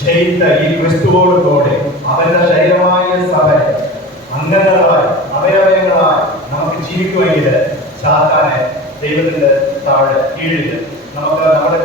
ജയിത്ത ഈ ക്രിസ്തുവോട് കൂടെ അവന്റെ ശരീരമായ സഭയിൽ അംഗങ്ങളായി അവയവങ്ങളായി നമുക്ക് ജീവിക്കുമെങ്കിൽ സാത്താനെ ദൈവത്തിന്റെ താഴെ കീഴിൽ നമുക്ക് നമ്മുടെ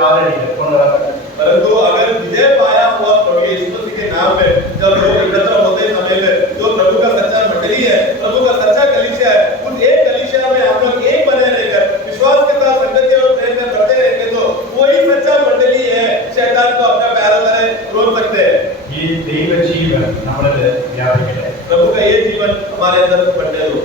കാലടിയിൽ കൊണ്ടുവരാൻ. परंतु अगर विजय पाया हुआ प्रभु यीशु मसीह के नाम में जब लोग एकत्र होते समय में जो प्रभु का सच्चा मंडली है, प्रभु का सच्चा कलीसिया है, उस एक कलीसिया में हम लोग एक बने रहकर विश्वास के साथ संगति और प्रेम में बढ़ते रहेंगे तो वही सच्चा मंडली है, शैतान को अपना पैरों तले रोक सकते हैं। ഈ ദൈവജീവൻ നമ്മളിൽ വ്യാപിക്കട്ടെ. प्रभु का ये जीवन हमारे अंदर बढ़ने दो।